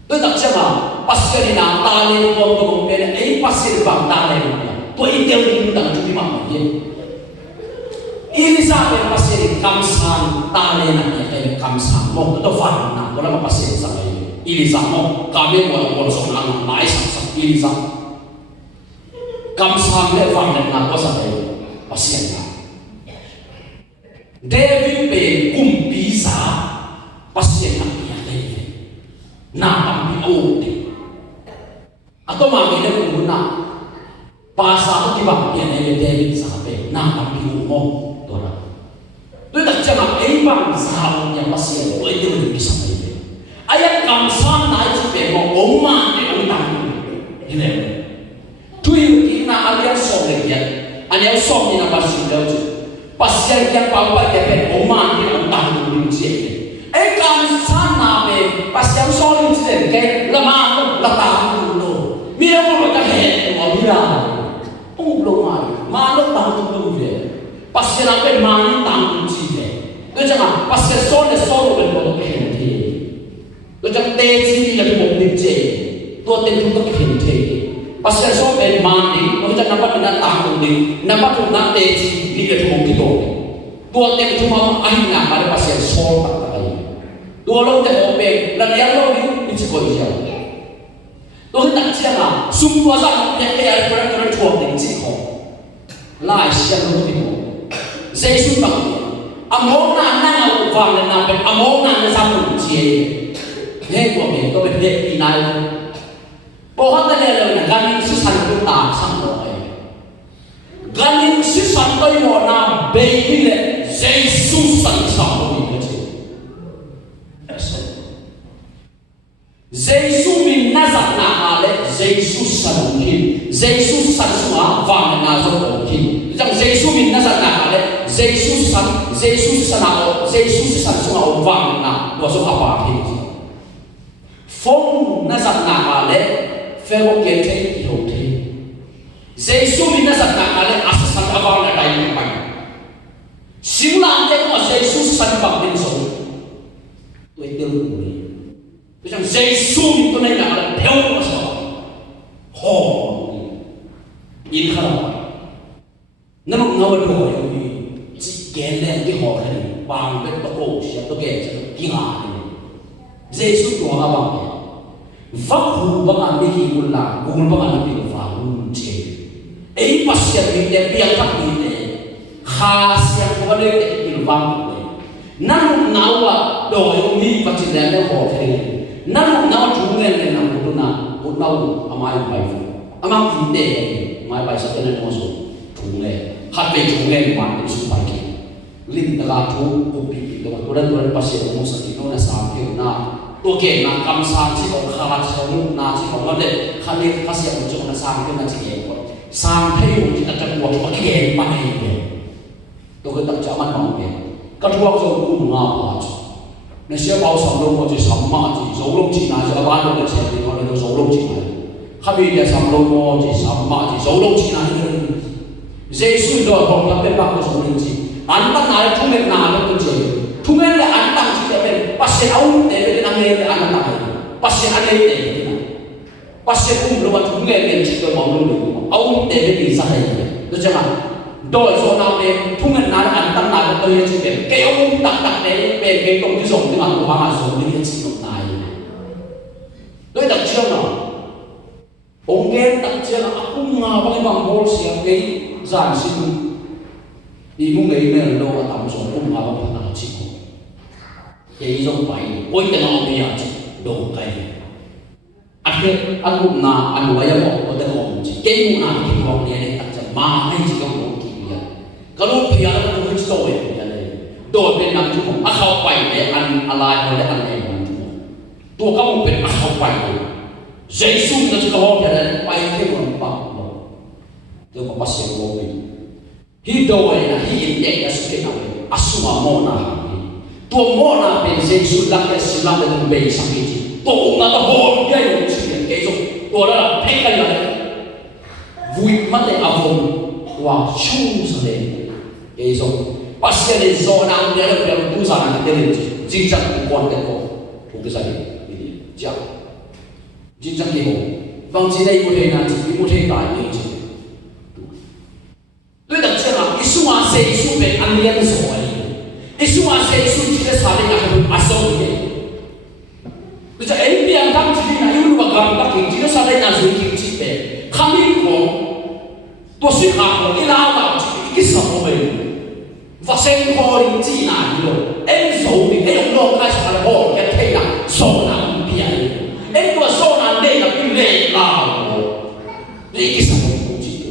tôi đặt cho mà pasien nào ta lên công bên ấy pasien bằng ta lên tôi ý tiêu đi tận chúng mà gì Elizabeth pasien cam san ta lên này cam san một tôi phản nào tôi làm pasien sao Elizabeth kami wala sa nang mais sa Elizabeth cam san le phản nào có sao pasien nào David pe kumpi sa pasien nào na pampi ote atau mami na kumuna pasa ko tiba yan ay David sa kape na pampi mo dora tu tak jama ay bang sa yang pasien ko ay din bisa may ayat kamsan na ay pe mo oma ay utang ine tu yung na alian som le yan alian som ni na pasien daw pasien yang papa ya pe oma ay utang din siya ai kamsan na pe pasien so ni siya ke lama la ta lo mi mo ka he mo mi la ông lo mà lo tang tu về pasien apa mani tang tu chi về tôi chẳng hạn pasien so lo bên bộ cái hình thế tôi chẳng tê chi là cái bộ định chế tôi tên chúng tôi cái hình thế pasien so bên mani tôi chẳng nampak dengan tang tu đi nampak dengan tê chi đi cái bộ cái đồ tôi tên chúng mà anh làm pada pasien so tak tak tôi lo tên bộ bên là yang lo đi chỉ có gì tôi đặt ra là xung quanh rằng những cái ai cũng đang thuộc định chỉ họ lại xem luôn thì họ dễ xung bằng among na năng vàng là nằm bên among na là sao cũng chia thế của mình tôi biết gì này bộ họ ta đây là gan sự sản xuất ta sang rồi gan sự sản tôi một năm bây giờ dễ xung sản sản của mình cái gì Jesus min nazat na ale Jesus sanukin Jesus san semua vang na zo kin jang Jesus min nazat na ale Jesus san ao Jesus san semua vang na do so apa kin phong nazat na ale fero ke te ho te Jesus min nazat na ale asan avang na dai ni pai simlang te ko Jesus san bang din so tôi tiêu ni trong Giêsu tôi này là theo nó sao họ in khá là nếu mà ngồi đuổi thì chỉ kén lên cái họ này bằng cái tốc độ sẽ tôi kể cho kinh ngạc Giêsu tôi là bằng vấp hụt bằng anh đi cùng là cùng bằng anh đi vào luôn chế ấy bắt sẽ bị để biếng thắt bị để khá sẽ có đây để bị văng nằm nào à đổi ông đi và chỉ để họ thế nang naw chungen le nang putuna utnaw amay bai fu amang tinte mai bai sa tena mo so chungle hat pe chungle ma ni su bai ki lim daga thu upi do turan pasien mo sa tino na sa ke na to ke na kam sa chi ko khala sa mu na chi ko de khali pasien mo chu na sa ke na chi ke ko sang thai mo chi ta ta ko ko ke ma nei ke to ko ta cha man ma ke ka thu ko so ku nga pa那些包上路我就什么就走路进来，这个班路的钱的话，那就走路进来。还没得上路我就什么就走路进来的。这岁多同他们把我走路进，俺当哪里出门哪里都接，出门了俺当去那边，把钱熬那边那边的俺当来，把钱俺那边的，把钱我们如果出门边去个忙路的，熬那边的啥的，就这样。đôi số nào để thu ngân nào ăn tăng nào tôi như thế cái ông đặc đặc đấy về cái công ty dùng thì mà của họ dùng những cái gì động này tôi đặc trưng nào ông nghe đặc trưng là cũng mà bằng bằng bố xia cái giản sinh đi muốn lấy này đâu mà tạm dùng cũng mà bằng nào chỉ cái giống vậy ôi cái nào bây giờ đồ cái anh cũng na anh nói em bảo tôi không chỉ cái cũng na cái không này anh chẳng mà hay chỉ có một kỳ vậy cái lúc phía đó nó hơi sôi vậy này đổi bên nam chúngผมเข้าไปเนี่ยอะไรคนละอันเองตัวเขาเป็นเข้าไปเยซูนั่นจะบอกอย่างนั้นไปแค่วันปังเดี๋ยวมาเสียงโวยฮีโดยนะฮีอินเด็กนะสุดท้ายอาสุมาโมนาตัวโมนาเป็นเยซูลักษณะสิลักษณะเป็นสังเกตตัวนั้นก็โหดใหญ่เลยสิเกจตัวนั้นเพ่งกันเลยวุ้ยมันเลยอารมณ์ว่าชูสเลเกจpas dia zona dia ada perusahaan dia jinjang kuat dia kok bukan saja ini jauh jinjang dia bang sini ibu dia nanti ibu dia tak ini tu dah cakap isu masa isu ber anlian soal isu masa isu kita saling akan asal dia tu cakap ini yang kami jadi nak ibu bagai bagai kita saling asal kita kami kok tu sih kau ilah kita semua phát sinh khôi chi nào rồi em số thì em lo cái sản phẩm cái thế nào số nào bị ai em có số nào đây là cái lệ nào để cái sản phẩm cũng chỉ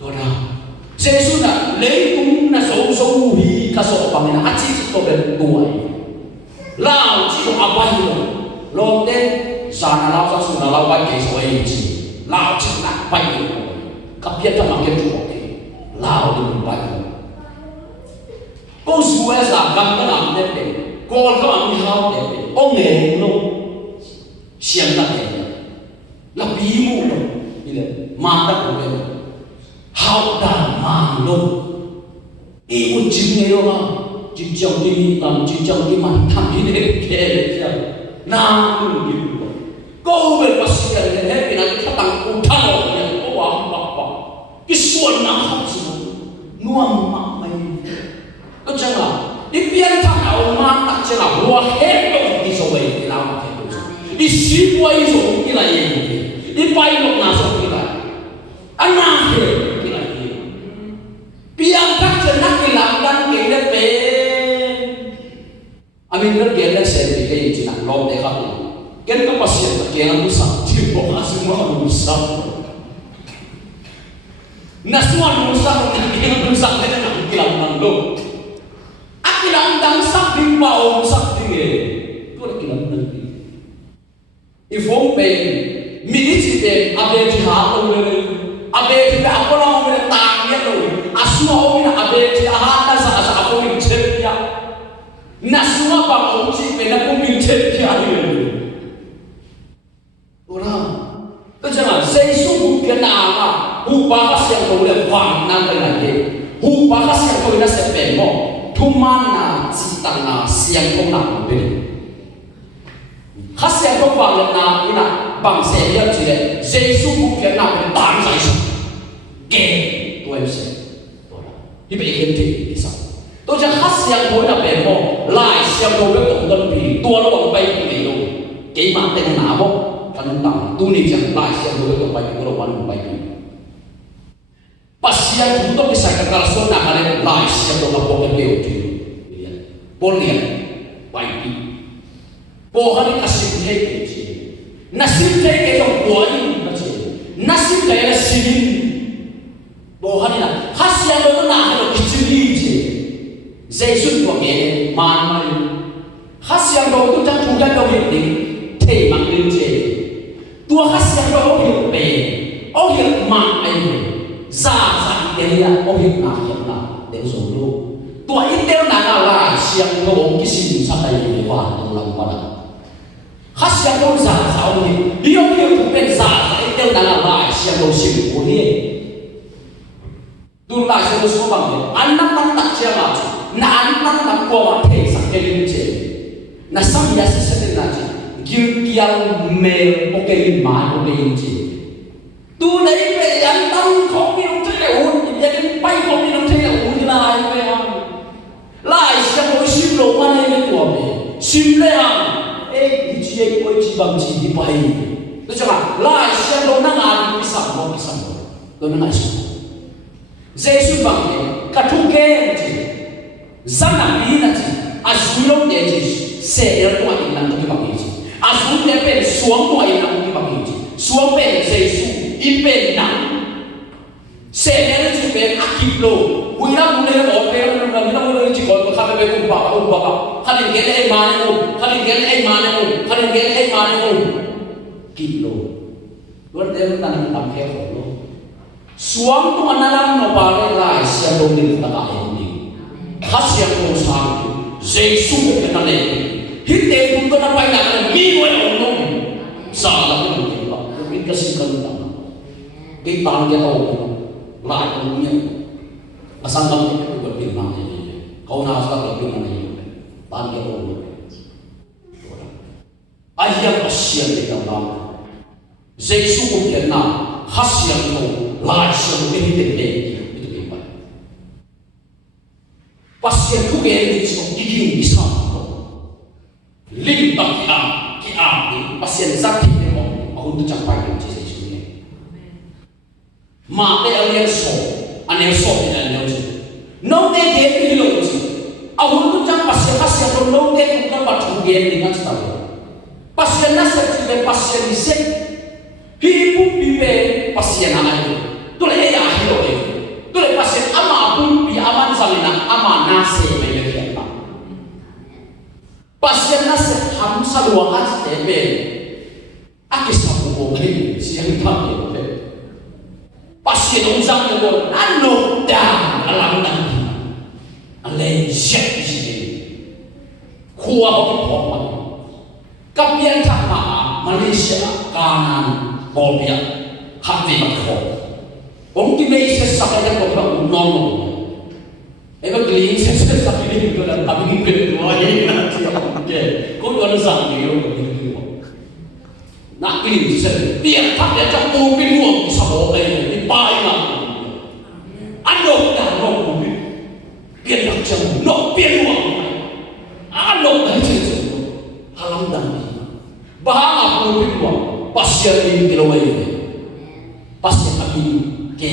thôi đó Giêsu là lấy cũng là số hủy cái số bằng là chỉ có bên tuổi lao chỉ có bao nhiêu lo đến sản là lao sản là lao bao nhiêu số ấy chỉ lao chỉ là bao nhiêu các biết các bạn biết chủ lao được bao nhiêu cô suy ra cầm cái làm đẹp đẹp, con các bạn đi học đẹp đẹp, ông nghề luôn, xem là đẹp, là bí mật luôn, như vậy, mà ta cũng vậy, học đàn mà luôn, ý muốn chinh nghe đâu mà, chinh trong cái tầm chinh trong cái mặt thằng cái này kẹt chứ, na cũng như vậy, cô về bác sĩ này hết cái này cái tăng cũng thao này, cô bảo, cái xuân nào học gì, nuông mà mày có chăng là đi biên thằng nào mà đặt chăng là mua hết đâu đi số vậy thì nào mà hết đi xí quay số cái này gì đi bay lúc nào số cái này anh nào thì cái này gì biên các chân nát cái làm đăng cái đất về anh mình rất kiến là sẽ bị cái gì nặng lo để không cái các bác sĩ là kiến là muốn sắm chỉ có bác sĩ mà muốn sắm nasuan muốn sắm thì cái muốn sắm cái này cái làm bằng đâu kilang dang sak ding bao sak ding tu la kilang dang ifong pe mini chi te abe chi ha to le abe chi pe apola ho le tang ya lo asuma ho na abe chi ha ta sa sa ko min che ya nasuma ba ko chi pe na ko min che ya ni ora to jana sei su bu ke na ma hu ba ka siang ko le wang na ka na ye hu ba ka siang ko na se pe mo Thumana citana siang kong nak beri. Khasiang kong bang na ina bang se dia cile. Yesus bukan nak bang saya sah. Ke tuai se. Ibu ikan ti kisah. Tu jangan khasiang kong nak beri lai siang kong beri tong tong beri. Tua lo bang bayi beri lo. Kei mak teng na bo kan tang. Tu ni jangan lai siang kong beri tong bayi lo bang bayi. Pasien untuk bisa kekerasan akan lai siang kong apa kau Polian, baik. Pohon kasih cek je, nasib cek itu pohon macam, nasib cek itu silin. Pohon ini, khas yang itu nak ada kecil je. Yesus pakai mana? Khas yang itu jangan juga kau ini, tema je. Tua khas yang itu hidup, oh hidup mak ini, zat dia oh hidup nak, dia solo. Tua itu nana lah siang kau kisi sampai di bawah dalam pada. Khas yang kau zat ni, dia bukan zat itu nana lah siang kau siapa ni? Tu lah siang kau semua bang. Anak tak siapa? Na anak tak kau mati sakit ini je. Na sambil sesuatu nanti, gilkian me oke mah oke ini. Tu lagi yang tahu kau minum teh jadi pai kau minum teh lah yang lai siang kau sim lo mana yang tua me sim lehang cie kau cibang cibi pai tu cakap lai siang lo nangan pisang lo nangan pisang Yesus bang katuken zana bina ji azulong de ji se tua ilang tu bang ji Asun dia pen suam tu ai nak di bagi. Suam pen Yesus, ipen nak. Sebenarnya tu pen akib lo. Wira mulai orang pen, wira mulai cikgu kata pen umpa. Kali gele mana mu. Kilo. Luar dia tanam tampiah lo. Suam tu analam no pare lai siapa dongil tak ini. Khasiat tu sang. Yesus kita ni. Hidup pun kena banyak minggu yang orang salah pun kita. Kita kasih kandang. Kita tangga tahu. Lai punya. Asal kita tu berfirman ini. Kau nak asal berfirman ini. Tangga tahu. Ayat khasiat kita dalam. Yesus pun kena khasiat tu. Lai siapa hidup itu kita. Pasien tu yang itu ingin bisa. Lim tak kia pasien sakit demo aku tu capai kunci sesuatu. Mate alian so ina tu. No de dia pilih tu. Aku tu capai pasien tu no de tu tak batu dia dengan setara. Pasien nasi tu pasien isek. Hidup bibe pasien anak. Tu le ya hidup dia. Tu le pasien ama pun bi aman salina ama nasi menyerah. Pasien nasi hamsa luang tebe, akisabu boleh siang kami boleh. Pasien uzang tu anu dah alam nanti, alai siap sini, kuah apa? Kapian cakap Malaysia kanan boleh hati makro. Orang Malaysia sakitnya kau normal. Eko clean sesa sapi ni kalau kami ni kedua ni nanti okay. Kau kalau sangat dia nak clean sesa biar tak dia cakap mobil uang bisa bawa ni pai nak. Ando dah mobil biar tak cakap no biar uang. Ando dah cakap halam dah. Bahang mobil uang pasien ni kilo ini pasien amin ke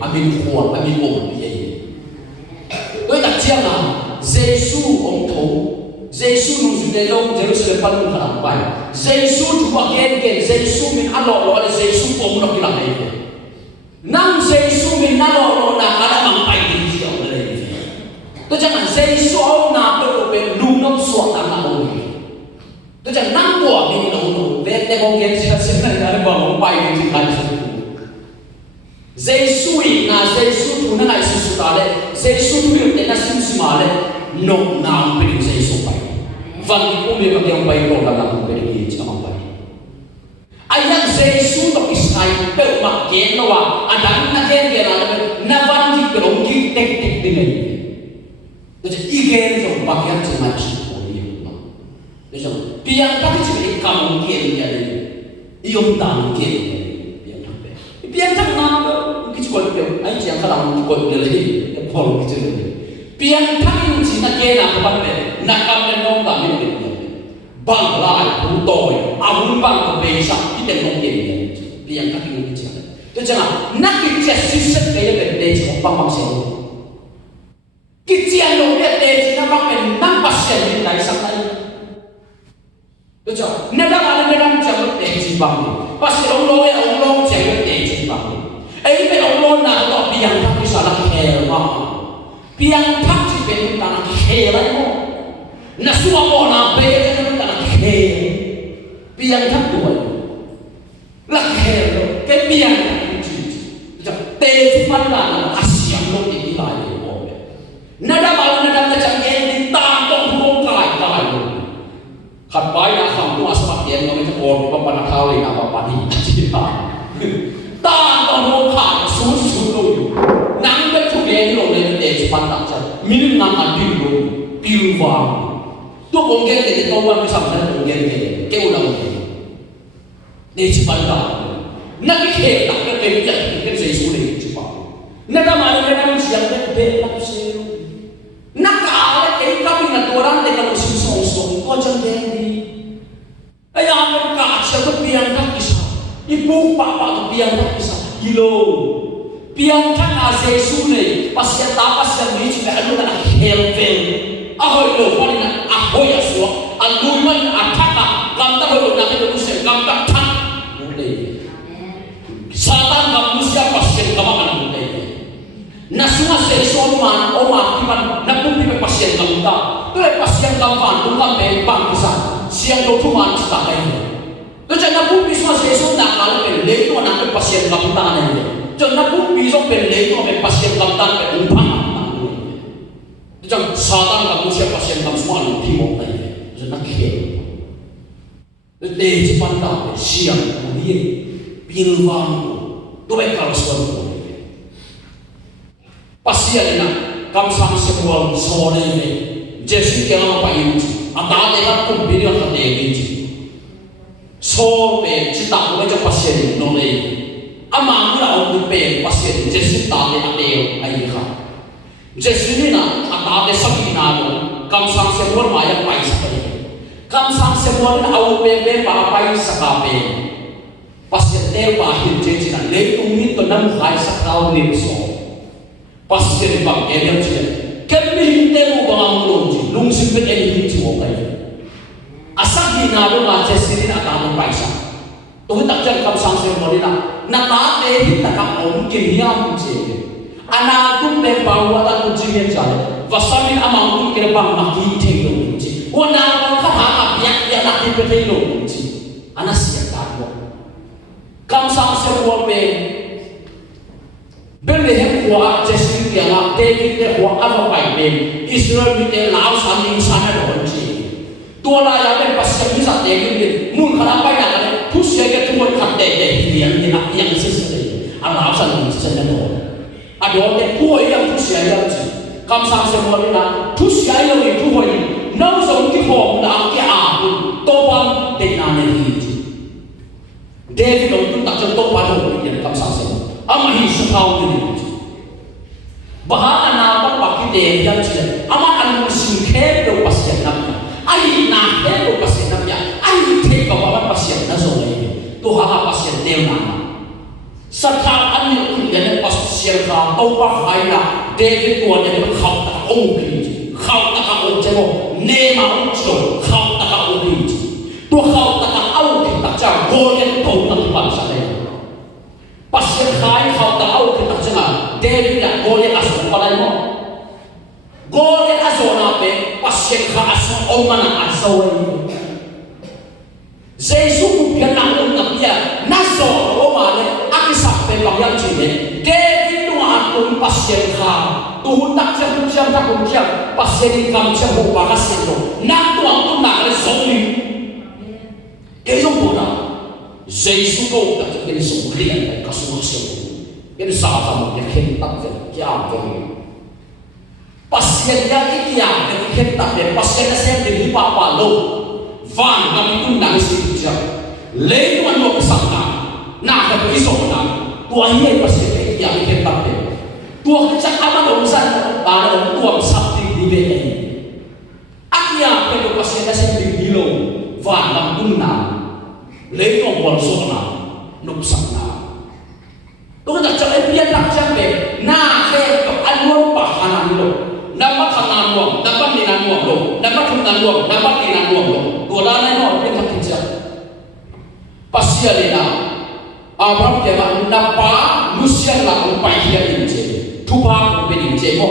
amin kuat amin uang. Tôi đặt chiang là Giêsu ông thấu, Giêsu nung sudah long Jerusalem paling khana pai. Giêsu cuma gen Giêsu min alo lo Giêsu om lo kilang ini. Nang Giêsu min alo nak ada mampai di sini orang ini. Tu jangan Giêsu ông nak berdoa lunok suat anak orang ini. Tu jangan nang buat ini lo, bete kongen siapa ada mampai di sini. Giêsu na Giêsu tu na Giêsu tale Giêsu tu yang na Giêsu male no na pedi Giêsu pai van ku me bagi yang pai ko dalam pedi ni cuma pai ayat Giêsu to isai pe ma gen no wa adan na gen na van ki belong ki tek dengan jadi igen so bagian cuma cuma ni jadi piang tak cuma kamu gen jadi iom tang gen piang tak na kici kau tu, ayi siang kalau kau tu lagi, pol kici lagi. Piang kami mesti nak kena apa ni? Nak kami nombor ni ni. Bang lai putoi, awun bang beisa, kita nombor ni. Piang kami kici ada. Tu jangan nak kici sisat kaya benda cuma bang masih. Kici yang nombor ni nak bang nampak pasien ni lagi sampai. Tu jangan. Nada ada dalam jalan ni bang. Pasien orang long jalan ni bang. Aiเป็นองค์โลนาต่อเพียงทักที่สารแคร์ว่าเพียงทักที่เป็นการแคร์อะไรมั้งนักสู้โมนาเป็นการแคร์เพียงทักตัวลักแคร์เลยแค่เพียงจริงๆจะเตะที่มันด่าอาเซียนโลกอีกหลายเลยบอกเลยนั่นได้มานั่นได้จะเอ็นดิตามต้องร่วมกายเลยขัดไปนะคำตัวสมัครเรียนเราไม่จะโอนว่าปนข้าวเลยนะว่าปนีที่บ้านตาตอนโลกาสูงสุดเลยนั่งเป็นทุกอย่างที่เราเรียนเด็กสปันตักใจมีนึกนั่งอันดิ้นเลยปิววางตัวกงเกลเด็กตัววันไม่สำคัญกงเกลเด็กเกี่ยวกับเด็กสปันตักนักเขียนนักเป็นใหญ่เป็นเสียสูงเลยสปันนักมาเรียนนักเสียงเป็นเด็กนักเสียงนักอะไรเกี่ยวกับมีตัวรันเด็กเราสิ่งส่งก็จะเด่นดีไอ้ยามเป็นกาเสียก็เปลี่ยนนักกิจibu papa tu piang tak bisa ilo piang kan Yesus ni pasien tapas yang ni juga ada nak helpel ahoy lo paling ahoy aswa aluman athaka gamta ho na ke du se gamta thak mu le satan ga musia pasien kama kan le na sunga se so man o ma kiman na pumpi pe pasien gamta to le pasien gampan tu ka pe bang kisan siang do tu man sta kai to jana pumpi so se so na ka le le to na pe pasien gamta na le jana pumpi so pe le to pe pasien gamta pe umpang Jangan satan kamu siapa pasien kamu semua lu timur tadi, jangan kira. Leh cepat dah siang kemudian pilwang tu baik kalau semua pasien nak kamu sama semua sore ini jadi kalau apa ini ada lewat kumpul yang ada ini sore cita boleh jadi pasien nolai amang lah untuk pasien jadi tak ada ayah Jesini na atade sabina lo kam sang semua maya pai sakari kam sang semua na au bebe pa pai sakape pasien te pa hin jeji na le tumi to nam khai sakau ni so pasien bang eriam je kemi hinte mo bang lo ji lung sim bet en hin ji wo kai asagi na lo ma jesini na atade pai sa to tak jan kam sang semua na ta te hin ta kam om ki hiam je anak tu membawa wala kujian jalan, wasamin amang tu kira bang maki telo kunci, wana kah apa yang nak dipetelo kunci, anak siap tahu, kam sang sebuah belehem kuat jeski yang nak David le kuat apa baik Israel mite lau saming sana kunci, tua lah yang pasal bisa David mun kenapa yang tu siapa tu kat David yang sesuatu, anak saming sana tu. Ada orang tua yang tusia yang ji, kam sang semua ni na tusia yang itu tua ni, nau song ki hong na ki abu, topan dengan ni ji. David itu tak jauh topan hong ni kam sang semua, ama hi sekau ni ji. Bahan anak pakai David yang ji, ama anu singkep do pasien namanya, ayi nak do pasien namanya, ayi tek bawa pasien nazo ni, tu hal pasien David nama. Sekarang ini kita pasien kau apa kaya David tuan yang kau tak ongkiri, kau tak ongkiri, nema ongkiri, kau tak ongkiri, tu kau tak ongkiri tak jangan golek kau tak bangsa ni. Pasien kaya kau tak ongkiri tak jangan David yang golek asal pada mo, golek asal nape pasien kaya asal omana asal ni. Yesus bukan nak ongkiri dia, nasor omane. Sampai bagian sini, David tu aku pasien kah, tu tak siap tak siap, pasien kami siap buat pasien tu, nak tu aku nak ada soli, itu pun Yesus kau tak jadi soli yang kasih masuk, ini sahaja mungkin kita tak pasien yang kita kita pasien yang di bawah lo, van kami tu nak siap, lain mana kesana. Nah, kalau iso nak, tua ini pasti yang kita pakai. Tua kecak apa urusan pada tua sabti di BN. Akhirnya kalau pasti ada yang bilo, wanam tunna, lekong bolsona, nuksana. Tuh tak cakap dia tak cakap. Nah, kalau anuang pahanan lo, dapat hananuang, dapat dinanuang lo, dapat hananuang, dapat dinanuang lo. Tua lain orang dia tak kerja. Pasti ada. Abraham dia napa Lucian lah umpai dia ini, tumpang umpai ini mo,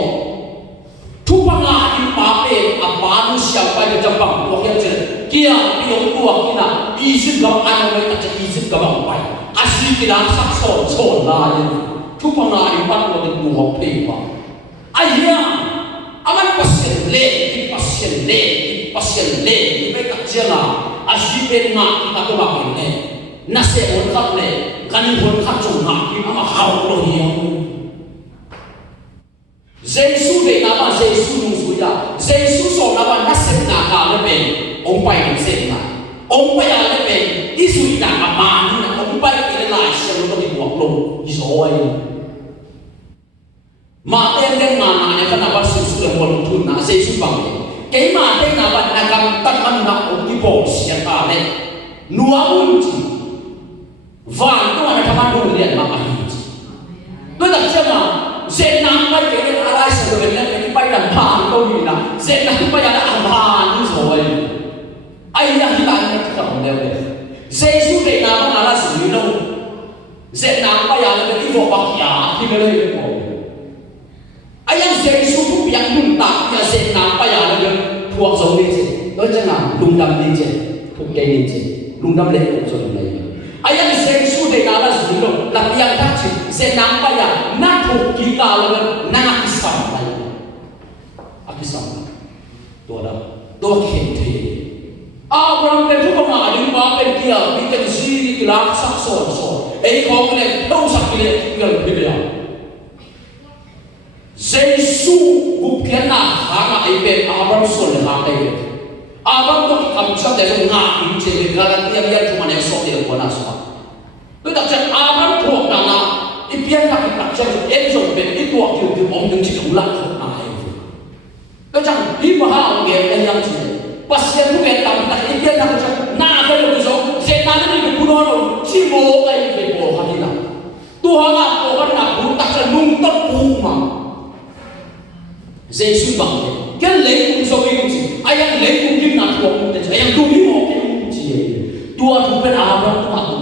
tumpang lah ini pape apa Lucian pada Jepang, wakil je, kia pion tua kita, izin kau anu mereka cakap izin kau umpai, asli kita sakson son lah ini, tumpang lah ini pan wakil tua pepa, ayah, aman pasien le, mereka jelah, asli penak kita tu makin le. Nasi orang le, kan orang cuma kita mah kau loh yang. Yesus be nama Yesus musuhnya, Yesus so nama nasi nak kalau be, ompai nasi nak, ompai ada be, isu tidak aman, ompai ini lah isu itu dibuat loh, isu awal. Mata yang mana yang kenapa Yesus yang walaupun nasi Yesus bangkit, kau mata yang apa nak tangan nak ompi bos yang kale, nuamunci. Van tu ada kaman dulu lihat mama ini. Tu tak cakap, senang kan jadi arai sebenarnya jadi payah pan kau ni nak, senang payah ada aman tu soal. ai yang kita ni kita melihat Yesus de nama Allah sendiri Zat nama yang lebih fokus kita lebih ayam Yesus tu yang minta ya zat nama yang lebih puas orang ni Đó chính là lung đâm đi chứ, thuộc cây đi chứ, lung đâm lên cũng rồi này. Ayam Yesus de nala sebelum, tapi yang tadi saya nampak ya, nak kita lawan nak kisah lain, kisah, dua dah, dua kente. Abrahamเป็นผู้ประมาทหรือว่าเป็นเกี่ยวมีแต่ชีวิตรักสักส่วนไอ้ของเนี่ยต้องสักเกี่ยวเกี่ยวไปเลยYesus bukan nak hangไอ้เป็นอาบรามส่วนหางไอ้อาบรามต้องทำชัดแต่ต้องงานจริงๆการที่ยังcuma yang sok dia buat nasihat. Tu tak cakap aman puak dana, ipian tak tak cakap enjol ben itu waktu itu om yang cakap ulang nak itu. Tu cakap di bahang dia yang cakap pasien tu yang tak ipian tak cakap nak kalau tu sok setan ni bunuh orang cimo ai ke boh hadina. Tuhan aku kan aku tak cakap nungtot puma. Yesus bang kan lei pun sok itu ayam lei pun kita nak buat pun ayam tu ni mau kita pun cie. Tuhan tu pen Abraham tu aku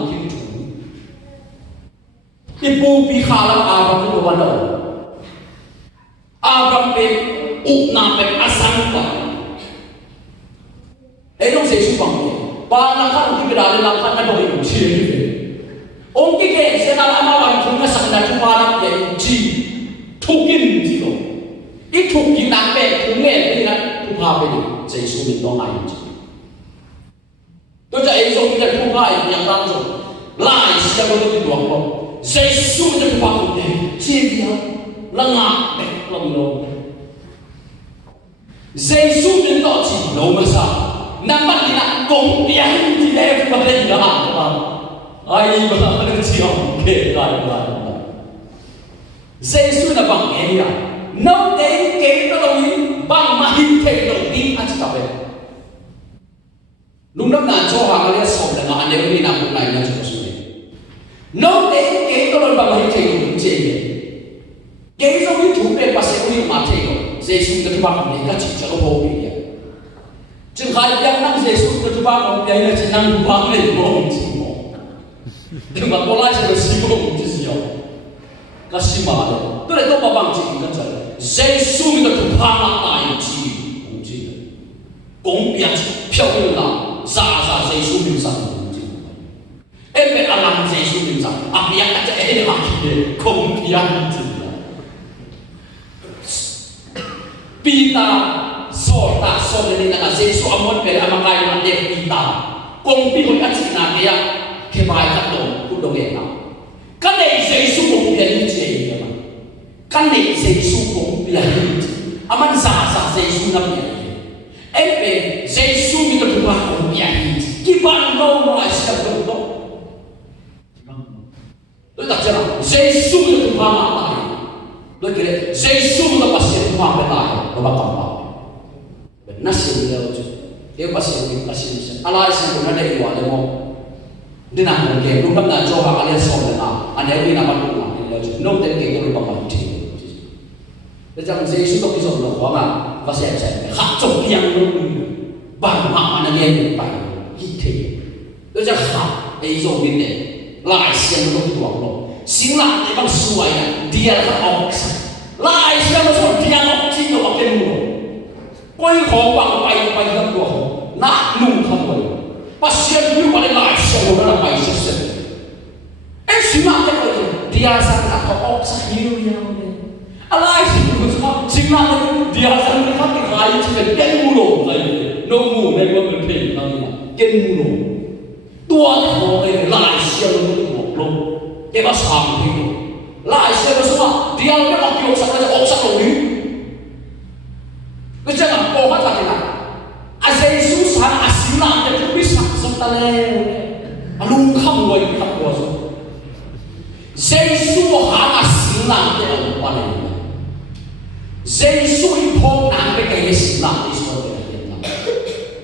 Ibu bikhalam Abraham itu mana? Abraham pe ukna pe asam pa. Edong Yesus bang. Panangkan kita berada dalam kan ada orang cie. Orang kita senang amalan cuma sakna cuma orang yang cie. Tukin cie. Itu kita pe tumen ni nak tuha pe ni. Yesus minta air. Tu jadi Yesus kita tuha yang langsung. Lai siapa tu di luar kau. Yesus itu pakutnya, dia lengah lembut. Yesus minta cipta masa, nampak dia kompian dia pada dia. Ayah berada di siang kita. Yesus nak bangkit dia, nanti kita lagi bang mahir kita di atas kapal. Lundam nak coba kalian sob dengan anda ini nak mulai nak coba. No day kể có lần bằng hình thành chế kể trong cái chủ đề bác sĩ cũng mà thấy rồi Giêsu cái thứ ba này các chị cho nó vô bị vậy chừng hai yang năng Giêsu cái thứ ba của cái là chỉ năng thứ ba này vô bị gì mà nhưng mà có lại sẽ là vô bị gì vậy cái gì mà đấy tôi lại tôi bảo bằng chị cái gì Giêsu cái thứ ba là ai chị cũng chị cũng biết phiêu lưu là ra Giêsu biểu sản em phải làm Yesus như sao? Apa yang ada em lagi kompian juga. Pita sorta sorta ni nak Yesus amon per amakai mande pita. Kompi pun kat sini dia kebai kat dong, kudong enak. Kan Yesus kompian ni je, kan Yesus kompian ni. Aman sah Yesus nak ni. Em pe Yesus kita tu kompian ni. Kiban dong masih betul. Tôi đặt ra Giêsu là Tuhan Allah. Tôi kira Giêsu là pasti Tuhan Allah. Tôi bakal tahu. Nasi dia tu. Dia pasti Allah sih pun ada iwa demo. Dia nak mungkin. Lupa nak coba kalian soal nak. Anda ini nama Tuhan. Dia tu. Nomor tiga itu lupa mati. Dia jangan Giêsu tu kisah lu kuat. Pasti saya. Hak jom yang lu. Bang mak mana dia bang. Kita. Dia jangan hak. Giêsu ini. Lai siang itu tuang lo, silat memang suai dia lah oks. Lai siang itu dia oks itu pakai mulu. Koi khawang pai kan tuh, nak nung kamu. Pasien itu pada lai siang itu nak pai sesen. Silat itu dia sangat oks hiu yang ni. Lai siang itu silat itu dia sangat pakai kai itu ken mulu kai. Nomu memang berpikir namanya ken mulu. Tuan orang ini lai siang itu belum, dia masam itu, lah istilah semua dia memang kiosak saja oksak lagi. Jangan bohong lagi nak. Yesus hanya asilah dia tu bisa sementara lungkam lagi tak kuasa. Yesus hanya asilah dia paling. Yesus impong nang bekai asilah Yesus.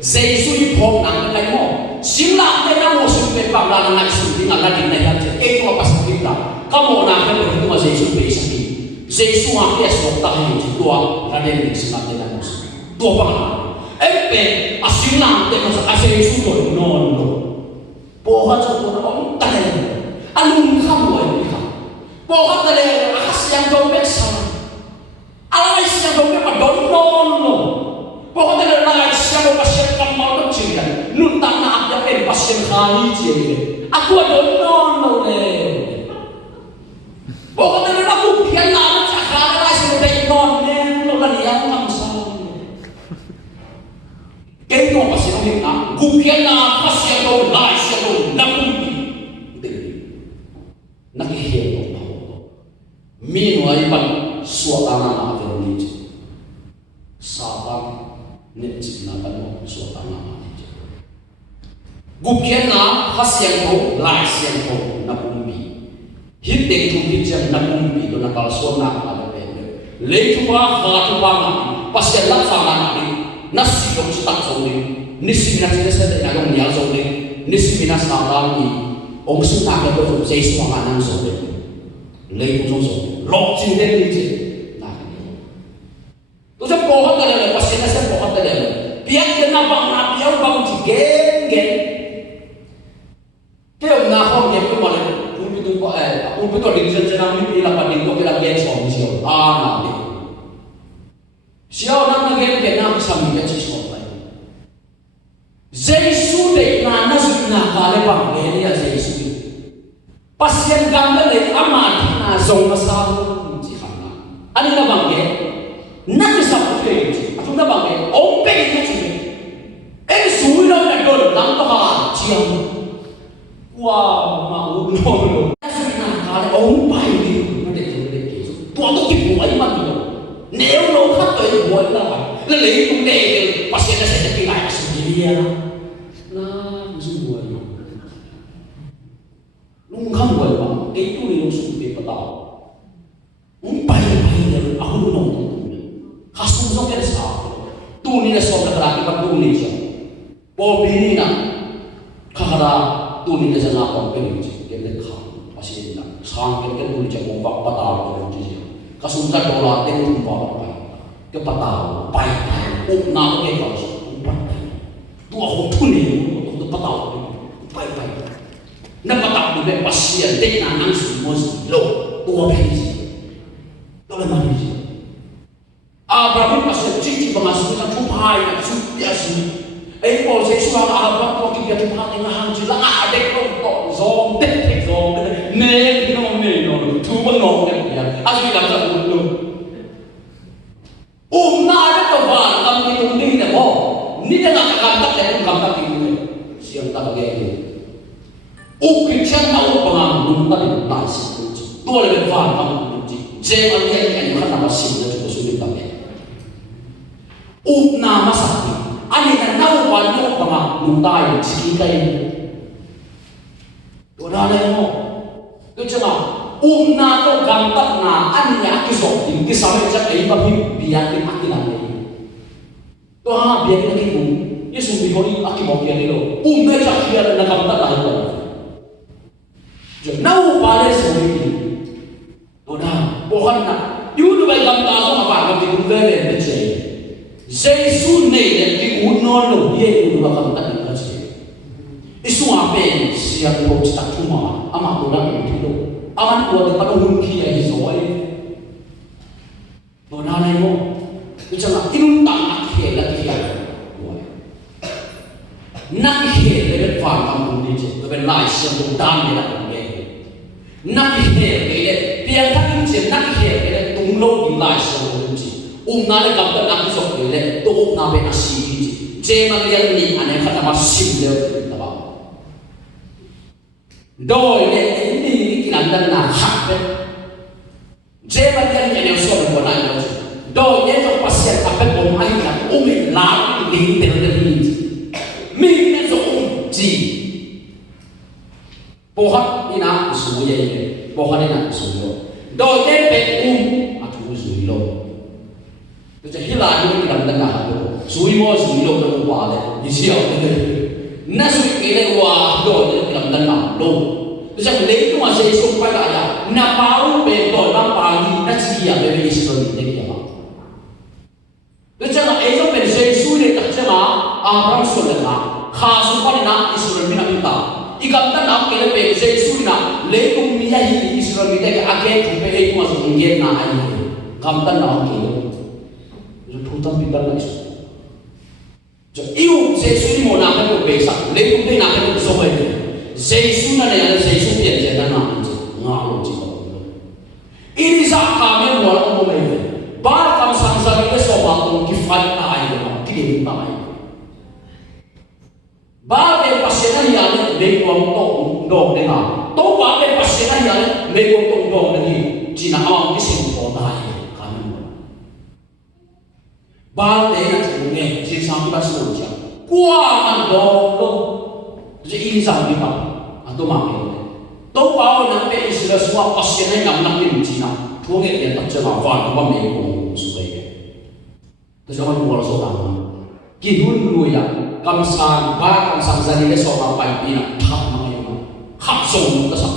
Yesus impong nang bekai mo. Silat dia nak musuh bebang dalam nak suci nak di negara itu apa kita? Kamu nak berhenti masih Yesus besar. Yesus akhirnya sudah tahu itu dua ada di silat dia musuh. Dua bang. em pe asinang te masa asay su to non lo po ha cho to om tale anung kham wa ni kha po ha tale asyang do mek sa alai syang do mek don non lo po ha tale alai syang do pasien kam mal do chira nun ta na ap ya em pasien khani che aku don non lo le po ha tale na ku pian na cha kha alai syang do non ne lo la ni yang kam sa cái nó sẽ không hiện nào cụ hiện nào phát hiện đâu lại sẽ đâu năm nó cái hiện đâu mi nói bằng số ta nào mà về đi sa ban nên chỉ là cái đó số ta nào mà đi cụ hiện nào phát hiện đâu lại hiện đâu năm hít đến chung hít chân năm đó là cái số nào mà về lấy chúng ta khá chúng ta mà phát hiện lắm sao là đi nasi dong stuck zone nisi mina sila sa na dong niya zone nisi mina sa dang ni ong su na ka ko sei su ma nang zone lei ko zone lo chin den ni chi na to sa ko ha ka le pasin na sa ko ha ka le piak ke na bang chi gen ke om na ho ke ko ma le pu pi to ding chen na mi pi la pa ding ko ke la gen so mi sio na ni siapa nak ngelihat Vietnam sama dengan sesuatu lain. Yesus dek nana sudah kale bang ini ya Yesus. Pasien gambar dek amat na zong masalah jihana. Ani na bang ke, nak sabut ke ini. Aku na bang ke, ompe ini cuma. Suwi na dol, nang toha ciam. Wah, mau nol. Sudah kale ompe ini, mana dek. Tuan tu tipu aja mana. Nếu nó khát tới buồn là phải là lấy cũng để bác sĩ nó sẽ đi lại sự gì đó nó dùng buồn luôn không buồn mà cái tu này nó dùng để bắt đầu cũng bay là aku lu nong khasum so cái sao tu ni là so là cái bắt tu ni chứ bộ bini na khara tu ni là sana còn cái gì cái này khang bác sĩ na sang cái tu ni chứ cũng bắt đầu cái gì kasunta dola tenun bawa ke patau pai na ke kau umpat dua hotu ni untuk patau pai na patau tu be pasien dek na nang sumos lo tua bezi to le mani Abraham pasien cici pengasuh na tupai na biasa ai ko se suara Abraham ko ki tu ha na hang ji la adek ko zong tek zong ne no ne no tu ba no ne ya asli lam sa tu na ada to ba kam ki tu ni ne mo ni da ka kam tak le kam tak ki ni siang tak ge ni ki chen na o ba ngam dum ta ni ba si tu le ba kam ji je ma ni ni ka na ba si ne tu su ni ba ge na ma sa ni ani na na o ba ni o ba ngam dum ta yi chi kai to da le mo tu chen na na to gam tak na ani ya ki so tin ki sa me cha ai ba hi biya ki ma ki na ni to ha biya ki ki yesu bi ho ni aki mo ki ni lo me cha ki ya na gam tak na ko je na o ba le so ni to da bo han na yu du bai gam ta so ma ba gam ki ku ve le ne che Yesu ne le ki u no lo ye u ba gam tak ni ka che isu ape siap ko ta cuma ama ko da ni lo aman kuat di panahun kia hizoi, bona lemo, bicara inun tak nak kia lagi kia, nak kia lebih faham kamu ni je, lebih nice yang bukan dia nak ni, nak kia lebih biar tak ni je, nak kia lebih tunggu di nice yang bukan je, nale kamu nak sok lebih, tu nabe nasi je, jangan lihat ni ane kata masih dia, tahu, doi ni dan na hak je ba kan ni so ko na yo do ye to pasien apel ko mai na umi la ni de ni mi ne so ji po ha ina su ye po ha ina su yo do ye pe atu su lo to je hila ni dan na ha do su mo su lo do wa le ni si yo na su ke le wa do ye dan na do Jadi lepas tu masih esok pagi ada, nak baru betul, nak pagi, nak siang, betul esok ni dia apa? Đó chắc là ấy trong bên dây suy để đặt chân á Abraham xuân lần nào khá xung quanh na Israel mình làm ta ikam ta nam cái bên dây suy na lấy cùng mi hay Israel mình để cái ake chụp về ấy mà dùng nghe na ai kam ta nam cái rồi thu tâm bị ta lại cho yêu dây suy đi một nam cái bên bề sắc lấy cùng đây nam cái bên số vậy dây suy na này là dây suy biển dây ta nam ngã luôn chỉ ini sa kami wala ko may ba kam sang sa ni so ba tong ki fight na ay ko ki ta ay ba be pasena ya ne ko to do de na to ba be pasena ya ne ko to do de ni ji na awang ki sin ko ta ay kami ba de na chu ne ji sang ki ba so ja kwa an do lo ji ini sa ni ba ato ma ke đâu bao năm bé Israel xóa bát sen hay nằm nằm im chỉ nào thua nghe tiền tập chơi vào vạn của mấy cùng số vậy tôi cho anh mua là số nào kỳ hun nuôi à cầm sàn ba cầm sàn gia đình số nào bảy pin à thắp mà em khắp sông cái sông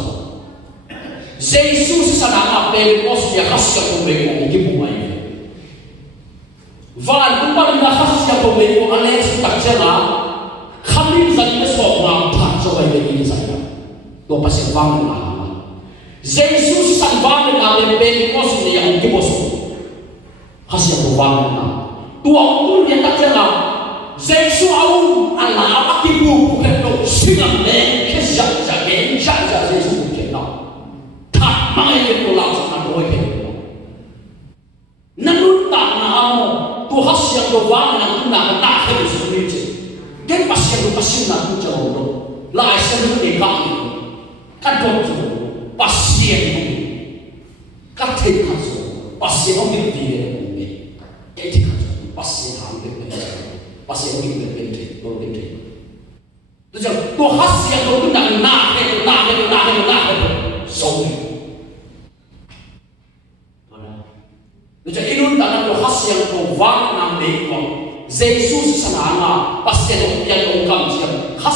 Jesus sẽ làm apa bên bos dia khas yang pembeli cùng cái bùa này và cũng bao nhiêu khas yang pembeli cùng anh em tập chơi mà khăm đi gia đình số nào thắp cho vậy cái gì to pasien vang na Jesus san vang na le ben ko su ne yang ki bos hasia to vang na tu ang tu dia tak jana Jesus au ala apa ki bu ke to singa ne ke ja ja ke ja ja Jesus ke na ta mai ke to la sa na oi ke na nu ta na au tu hasia to vang na tu na ta ke su ni che ke pasien na tu ja lo la sa nu ke ka các đồng chủ bác sĩ các thầy các số bác sĩ không biết gì về mình cái thầy các số bác sĩ làm việc này bác sĩ không biết về bên thầy tôi bên thầy tôi cho tôi hát sĩ tôi cứ nặng sống tôi cho ít luôn đã tôi hát sĩ tôi vang nằm đấy còn Jesus sana nga bác sĩ tôi nhận ông cầm chiếc hát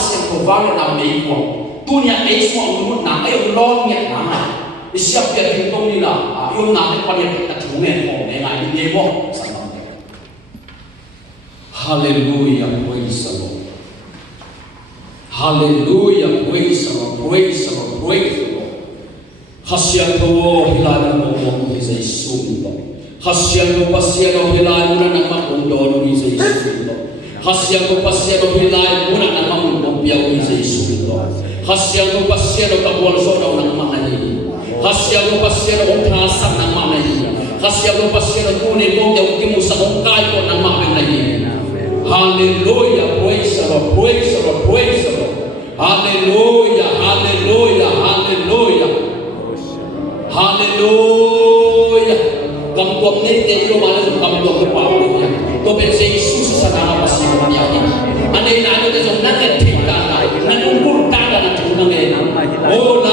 sĩ tôi vang nằm đấy còn dunia ấy semua umur nak ayo long ni nama siap dia hitung ni lah ayo nak apa dia kita cungan oh dengan ini demo sama haleluya praise the Lord haleluya praise the Lord praise the Lord praise the Lord hasian tu hilang ngomong ni Yesus hasian tu pasien tu hilang muna nama kondo ni Yesus hasian tu pasien tu hilang muna nama kopiau ni Yesus hasil tu pasien tu kabul zona orang mana ni hasil tu pasien tu kasan orang mana ni hasil tu pasien tu ni kau jauh kimu sakong kai kau orang mana ni haleluya praise the Lord praise the Lord praise the Lord haleluya haleluya haleluya haleluya kampung ni dia mana tu kampung tu pau ni tu benci Yesus sana pasien dia ni ada tu zona ni tinggal nanungkur tanda na tunangen oh na